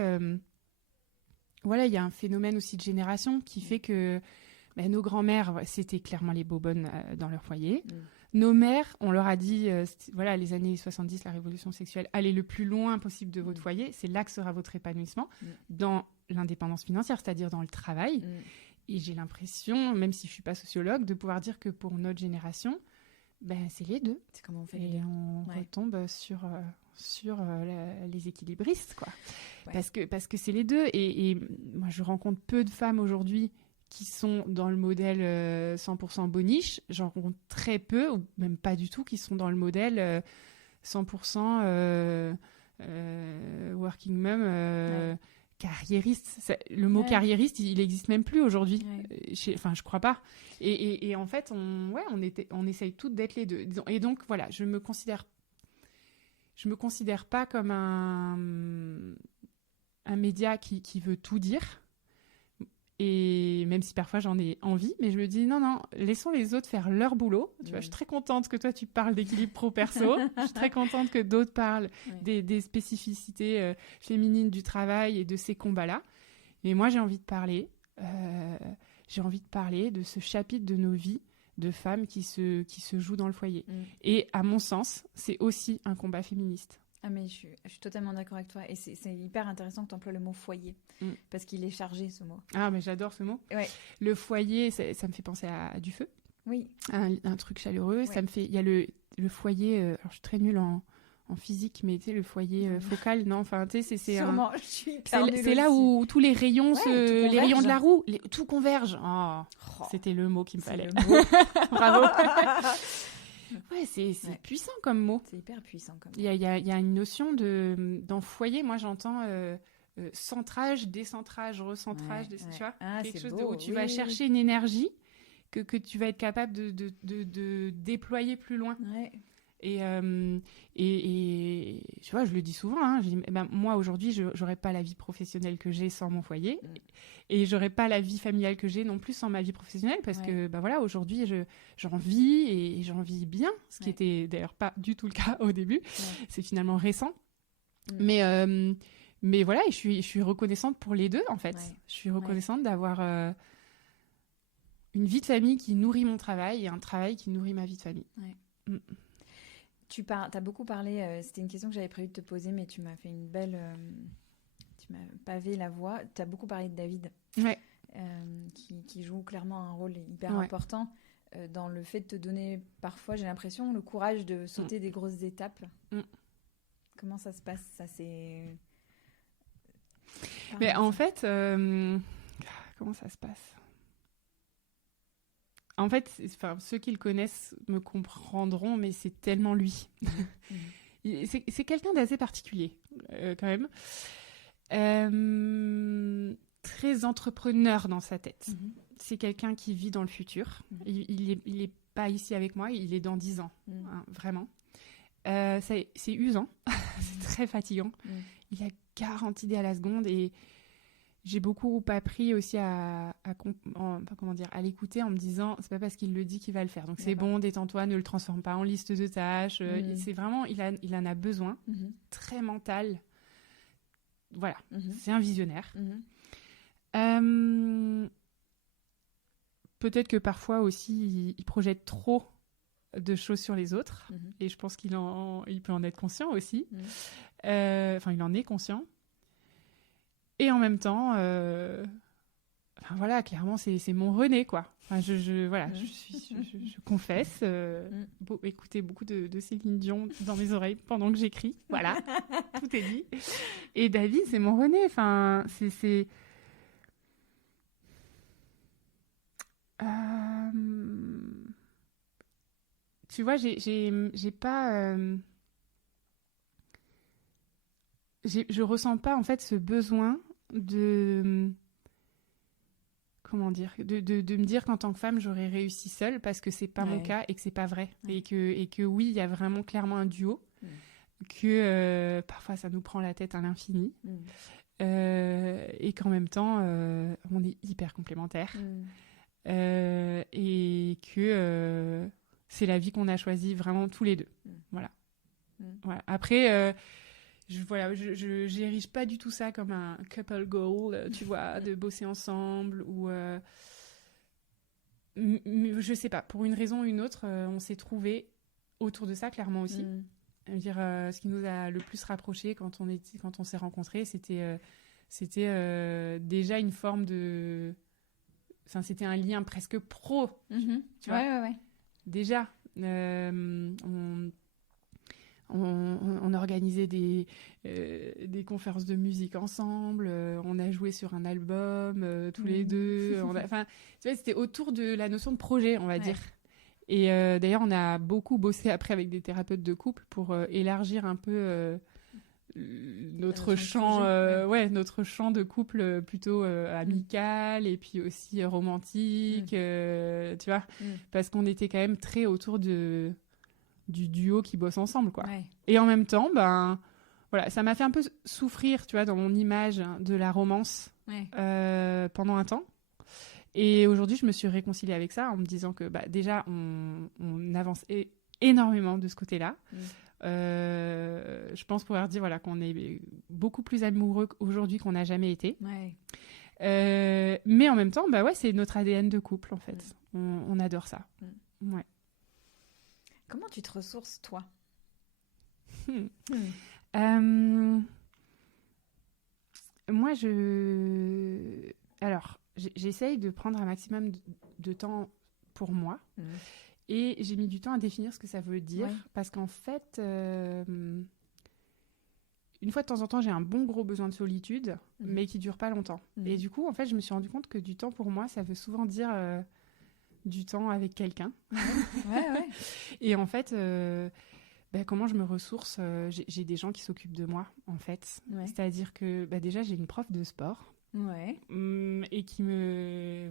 voilà, il y a un phénomène aussi de génération qui fait que nos grands-mères, c'était clairement les bobonnes dans leur foyer. Nos mères, on leur a dit, voilà, les années 70, la révolution sexuelle, allez le plus loin possible de votre foyer, c'est là que sera votre épanouissement, dans l'indépendance financière, c'est-à-dire dans le travail. Et j'ai l'impression, même si je ne suis pas sociologue, de pouvoir dire que pour notre génération, c'est les deux. C'est comment on fait et les deux. On retombe sur les équilibristes, quoi. Parce que c'est les deux. Et moi, je rencontre peu de femmes aujourd'hui qui sont dans le modèle 100% boniche. J'en rencontre très peu, ou même pas du tout, qui sont dans le modèle 100% working mom, carriériste. Le mot carriériste, il n'existe même plus aujourd'hui. Je crois pas. Et en fait, on essaye toutes d'être les deux. Et donc, voilà, je me considère pas comme un média qui veut tout dire. Et même si parfois j'en ai envie, mais je me dis non, laissons les autres faire leur boulot. Tu vois, je suis très contente que toi tu parles d'équilibre pro-perso. Je suis très contente que d'autres parlent des spécificités féminines du travail et de ces combats-là. Et moi, j'ai envie de parler. J'ai envie de parler de ce chapitre de nos vies de femmes qui se jouent dans le foyer. Et à mon sens, c'est aussi un combat féministe. Ah mais je suis totalement d'accord avec toi et c'est hyper intéressant que tu emploies le mot foyer parce qu'il est chargé ce mot. Ah mais j'adore ce mot. Le foyer, ça me fait penser à du feu. Oui. Un truc chaleureux. Ça me fait. Il y a le foyer. Alors je suis très nulle en physique, mais tu sais le foyer focal, non, enfin tu sais c'est sûrement. Je suis hyper nulle c'est là où tous les rayons les rayons de la roue, tout converge. C'était le mot qu'il me fallait. Bravo. Ouais, c'est puissant comme mot. C'est hyper puissant comme mot. Il y a une notion dans foyer, moi j'entends centrage, décentrage, recentrage, tu vois, quelque chose où tu vas chercher une énergie que tu vas être capable de déployer plus loin. Et tu vois, je le dis souvent, hein, je dis, moi aujourd'hui, j'aurais pas la vie professionnelle que j'ai sans mon foyer, et j'aurais pas la vie familiale que j'ai non plus sans ma vie professionnelle, parce que voilà, aujourd'hui, j'en vis et j'en vis bien, ce qui était d'ailleurs pas du tout le cas au début. C'est finalement récent, mais voilà, et je suis reconnaissante pour les deux en fait. Je suis reconnaissante d'avoir une vie de famille qui nourrit mon travail et un travail qui nourrit ma vie de famille. Tu as beaucoup parlé, c'était une question que j'avais prévu de te poser, mais tu m'as fait une belle... tu m'as pavé la voie. Tu as beaucoup parlé de David, qui joue clairement un rôle hyper important dans le fait de te donner, parfois, j'ai l'impression, le courage de sauter des grosses étapes. Comment ça se passe? Ça, c'est... Mais en fait, comment ça se passe? En fait, ceux qui le connaissent me comprendront, mais c'est tellement lui. C'est quelqu'un d'assez particulier, quand même. Très entrepreneur dans sa tête. C'est quelqu'un qui vit dans le futur. Il est pas ici avec moi, il est dans 10 ans, hein, vraiment. C'est usant, c'est très fatigant. il a 40 idées à la seconde et j'ai beaucoup appris aussi à l'écouter en me disant c'est pas parce qu'il le dit qu'il va le faire. Donc c'est bon, détends-toi, ne le transforme pas en liste de tâches. C'est vraiment, il en a besoin, très mental. Voilà, c'est un visionnaire. Peut-être que parfois aussi, il projette trop de choses sur les autres. Et je pense qu'il peut en être conscient aussi. Enfin, il en est conscient. Et en même temps, voilà, clairement, c'est mon René, quoi. Enfin, je confesse, écouter beaucoup de Céline Dion dans mes oreilles pendant que j'écris. Voilà, tout est dit. Et David, c'est mon René. Enfin, c'est... Tu vois, j'ai pas... je ressens pas, en fait, ce besoin de... Comment dire, de me dire qu'en tant que femme, j'aurais réussi seule parce que c'est pas mon cas et que c'est pas vrai. Et que oui, il y a vraiment clairement un duo, que parfois ça nous prend la tête à l'infini et qu'en même temps, on est hyper complémentaires et que c'est la vie qu'on a choisie vraiment tous les deux. Voilà. Après... je j'érige pas du tout ça comme un couple goal, tu vois, de bosser ensemble ou je sais pas, pour une raison ou une autre, on s'est trouvés autour de ça clairement aussi. Je veux dire, ce qui nous a le plus rapprochés quand on s'est rencontrés, c'était déjà une forme de, enfin c'était un lien presque pro, tu vois. Ouais. Déjà, on organisait des conférences de musique ensemble, on a joué sur un album tous les deux. Enfin, tu vois, c'était autour de la notion de projet, on va dire. Et d'ailleurs, on a beaucoup bossé après avec des thérapeutes de couple pour élargir un peu notre champ, notre champ de couple plutôt amical et puis aussi romantique, tu vois, parce qu'on était quand même très autour du duo qui bosse ensemble, quoi. Et en même temps, voilà, ça m'a fait un peu souffrir, tu vois, dans mon image de la romance pendant un temps. Et aujourd'hui, je me suis réconciliée avec ça en me disant que déjà, on avance énormément de ce côté-là. Je pense pouvoir dire voilà, qu'on est beaucoup plus amoureux aujourd'hui qu'on n'a jamais été. Mais en même temps, c'est notre ADN de couple, en fait. On adore ça. Ouais. Comment tu te ressources, toi? Moi, alors, j'essaye de prendre un maximum de temps pour moi. Et j'ai mis du temps à définir ce que ça veut dire. Parce qu'en fait, une fois de temps en temps, j'ai un bon gros besoin de solitude, mais qui ne dure pas longtemps. Et du coup, en fait, je me suis rendu compte que du temps pour moi, ça veut souvent dire... du temps avec quelqu'un. Et en fait, comment je me ressource, j'ai des gens qui s'occupent de moi, en fait. C'est-à-dire que déjà, j'ai une prof de sport et qui me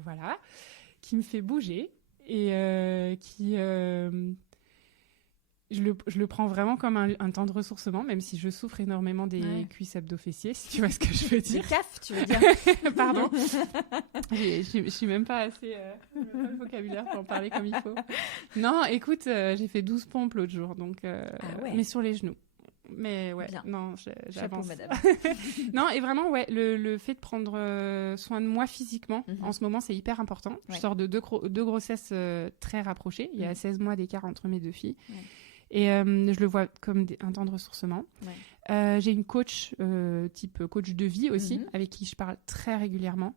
fait bouger et qui... Je le prends vraiment comme un temps de ressourcement, même si je souffre énormément des cuisses abdos-fessiers, si tu vois ce que je veux dire. Des CAF, tu veux dire. Pardon. Je suis même pas assez... le vocabulaire pour en parler comme il faut. Non, écoute, j'ai fait 12 pompes l'autre jour, donc... mais sur les genoux. Mais ouais, bien. Non, j'avance. Chapeau, madame. Non, et vraiment, le fait de prendre soin de moi physiquement, en ce moment, c'est hyper important. Je sors de deux grossesses très rapprochées. Il y a 16 mois d'écart entre mes deux filles. Et je le vois comme un temps de ressourcement. J'ai une coach, type coach de vie aussi, avec qui je parle très régulièrement,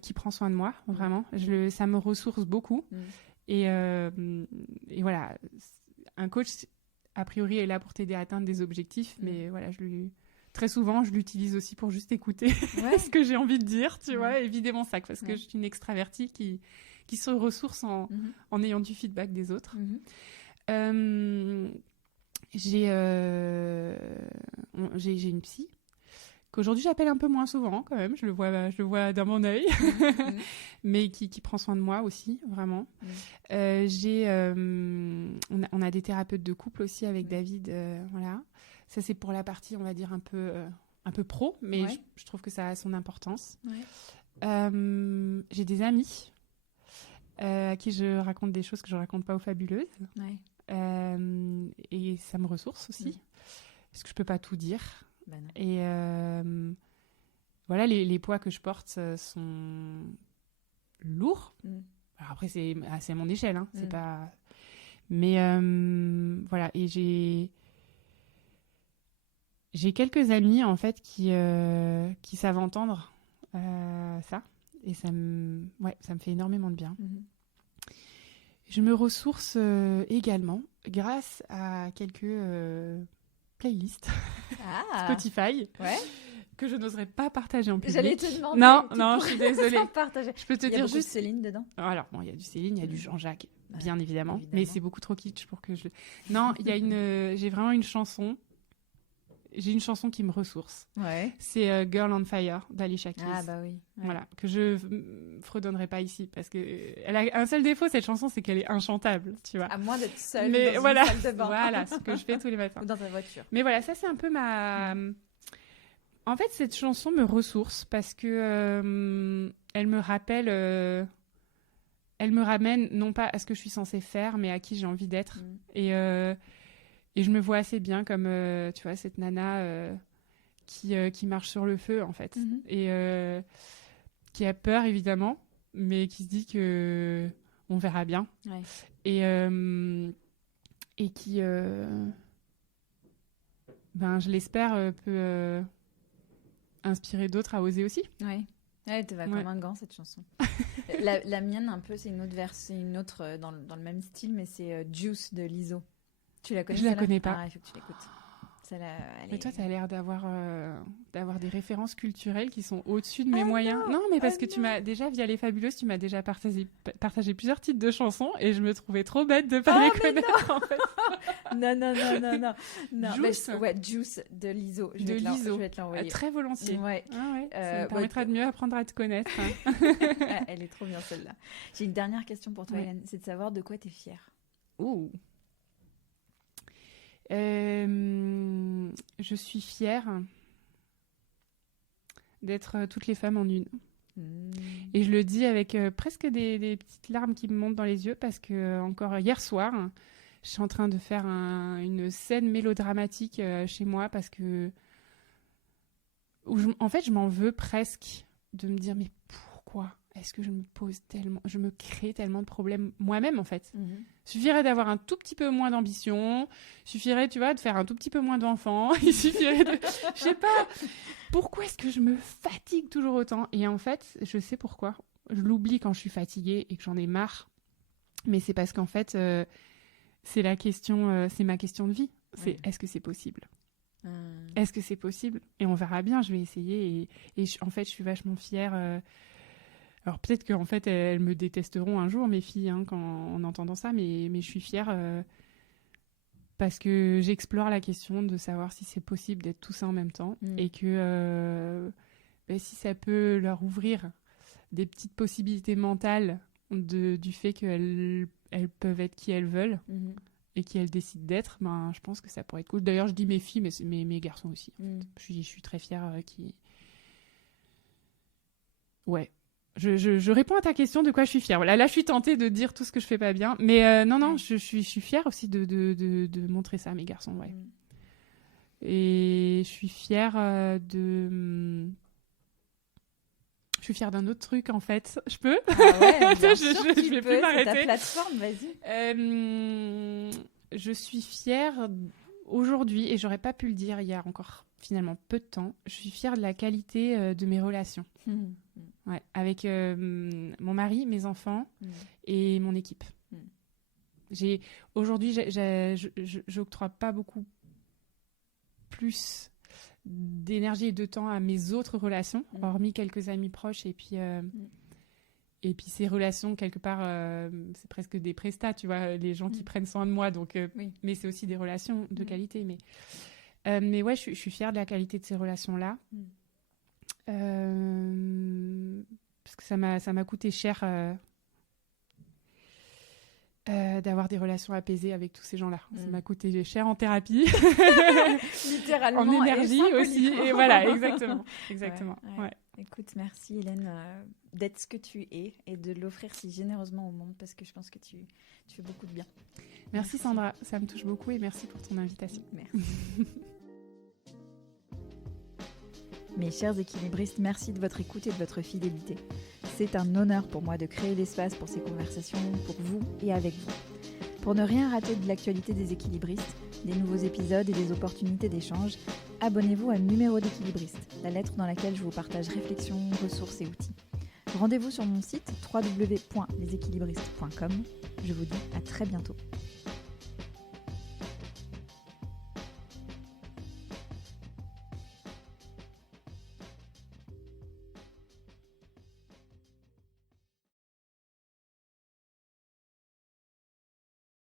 qui prend soin de moi, vraiment. Ça me ressource beaucoup. Et voilà, un coach, a priori, est là pour t'aider à atteindre des objectifs, mais voilà, très souvent, je l'utilise aussi pour juste écouter ce que j'ai envie de dire, tu vois, et vider mon sac, parce que je suis une extravertie qui se ressource en ayant du feedback des autres. J'ai une psy qu'aujourd'hui j'appelle un peu moins souvent quand même, je le vois dans mon œil, mais qui prend soin de moi aussi, vraiment. On a des thérapeutes de couple aussi avec David, voilà. Ça c'est pour la partie, on va dire, un peu un peu pro, mais Ouais. je trouve que ça a son importance. Ouais. J'ai des amis à qui je raconte des choses que je raconte pas aux fabuleuses. Ouais. Et ça me ressource aussi, parce que je peux pas tout dire. Ben non. Et voilà, les poids que je porte sont lourds. Alors après, c'est à mon échelle, hein. C'est pas... Mais voilà, et j'ai quelques amis, en fait, qui savent entendre ça. Et ça me fait énormément de bien. Je me ressource également grâce à quelques playlists Spotify que je n'oserais pas partager en public. J'allais te demander. Non, je suis désolée. Je peux te dire juste... Il y a beaucoup de Céline dedans. Alors, bon, il y a du Céline, il y a du Jean-Jacques, bien évidemment. Mais c'est beaucoup trop kitsch pour que je... Non, il y a j'ai vraiment une chanson. J'ai une chanson qui me ressource. Ouais. C'est Girl on Fire d'Alicia Keys. Ah bah oui. Ouais. Voilà, que je fredonnerai pas ici parce que elle a un seul défaut, cette chanson, c'est qu'elle est inchantable, tu vois. À moins d'être seule mais dans voilà, une salle de bain. Voilà, ce que je fais tous les matins. Ou dans ta voiture. Mais voilà, ça c'est un peu ma... En fait, cette chanson me ressource parce que elle me rappelle... Elle me ramène non pas à ce que je suis censée faire, mais à qui j'ai envie d'être. Et je me vois assez bien comme, tu vois, cette nana qui marche sur le feu, en fait. Et qui a peur, évidemment, mais qui se dit que on verra bien. Ouais. Et qui, je l'espère, peut inspirer d'autres à oser aussi. Ouais. Elle te va comme un gant, cette chanson. la mienne, un peu, c'est une autre dans le même style, mais c'est Juice de Lizzo. Tu la connais? Je la connais pas. Ah, il faut que tu l'écoutes. Mais toi, tu as l'air d'avoir des références culturelles qui sont au-dessus de mes moyens. Non, mais parce que tu m'as déjà, via Les Fabuleuses, tu m'as déjà partagé plusieurs titres de chansons et je me trouvais trop bête de pas les connaître, en fait. Non. Juice. Juice de Lizzo. Je vais te l'envoyer. Très volontiers. Ouais. Ça me permettra de mieux apprendre à te connaître. Elle est trop bien, celle-là. J'ai une dernière question pour toi, Hélène. C'est de savoir de quoi tu es fière. Ouh. Je suis fière d'être toutes les femmes en une. Et je le dis avec presque des petites larmes qui me montent dans les yeux parce que encore hier soir, je suis en train de faire une scène mélodramatique chez moi parce que en fait, je m'en veux presque de me dire mais pourquoi est-ce que je me crée tellement de problèmes moi-même, en fait. Suffirait d'avoir un tout petit peu moins d'ambition, suffirait, tu vois, de faire un tout petit peu moins d'enfants, il suffirait de... Je sais pas, pourquoi est-ce que je me fatigue toujours autant? Et en fait, je sais pourquoi. Je l'oublie quand je suis fatiguée et que j'en ai marre. Mais c'est parce qu'en fait, c'est ma question de vie. C'est est-ce que c'est possible? Est-ce que c'est possible? Et on verra bien, je vais essayer. Et en fait, je suis vachement fière... Alors peut-être qu'en fait, elles me détesteront un jour, mes filles, en entendant ça, mais je suis fière parce que j'explore la question de savoir si c'est possible d'être tout ça en même temps et que si ça peut leur ouvrir des petites possibilités mentales du fait qu'elles peuvent être qui elles veulent et qui elles décident d'être, je pense que ça pourrait être cool. D'ailleurs, je dis mes filles, mais mes garçons aussi. En fait. Je suis très fière Ouais. Je réponds à ta question de quoi je suis fière. Voilà, là, je suis tentée de dire tout ce que je fais pas bien. Mais non, je suis fière aussi de montrer ça à mes garçons. Ouais. Et je suis fière Je suis fière d'un autre truc, en fait. Je peux? Ah ouais, bien sûr, je vais plus m'arrêter. C'est ta plateforme, vas-y. Je suis fière aujourd'hui, et j'aurais pas pu le dire il y a encore finalement peu de temps, je suis fière de la qualité de mes relations. Ouais, avec mon mari, mes enfants et mon équipe. Aujourd'hui, j'octroie pas beaucoup plus d'énergie et de temps à mes autres relations, hormis quelques amis proches. Et puis ces relations, quelque part, c'est presque des prestats, tu vois, les gens qui prennent soin de moi. Donc, mais c'est aussi des relations de qualité. Mais ouais, je suis fière de la qualité de ces relations-là. Parce que ça m'a coûté cher d'avoir des relations apaisées avec tous ces gens-là. Ça m'a coûté cher en thérapie. Littéralement. En énergie aussi. Et voilà, exactement. Ouais. Écoute, merci Hélène d'être ce que tu es et de l'offrir si généreusement au monde parce que je pense que tu fais beaucoup de bien. Merci Sandra, ça me touche beaucoup et merci pour ton invitation. Merci. Mes chers équilibristes, merci de votre écoute et de votre fidélité. C'est un honneur pour moi de créer l'espace pour ces conversations, pour vous et avec vous. Pour ne rien rater de l'actualité des équilibristes, des nouveaux épisodes et des opportunités d'échange, abonnez-vous à Numéro d'équilibriste, la lettre dans laquelle je vous partage réflexions, ressources et outils. Rendez-vous sur mon site www.leséquilibristes.com. Je vous dis à très bientôt.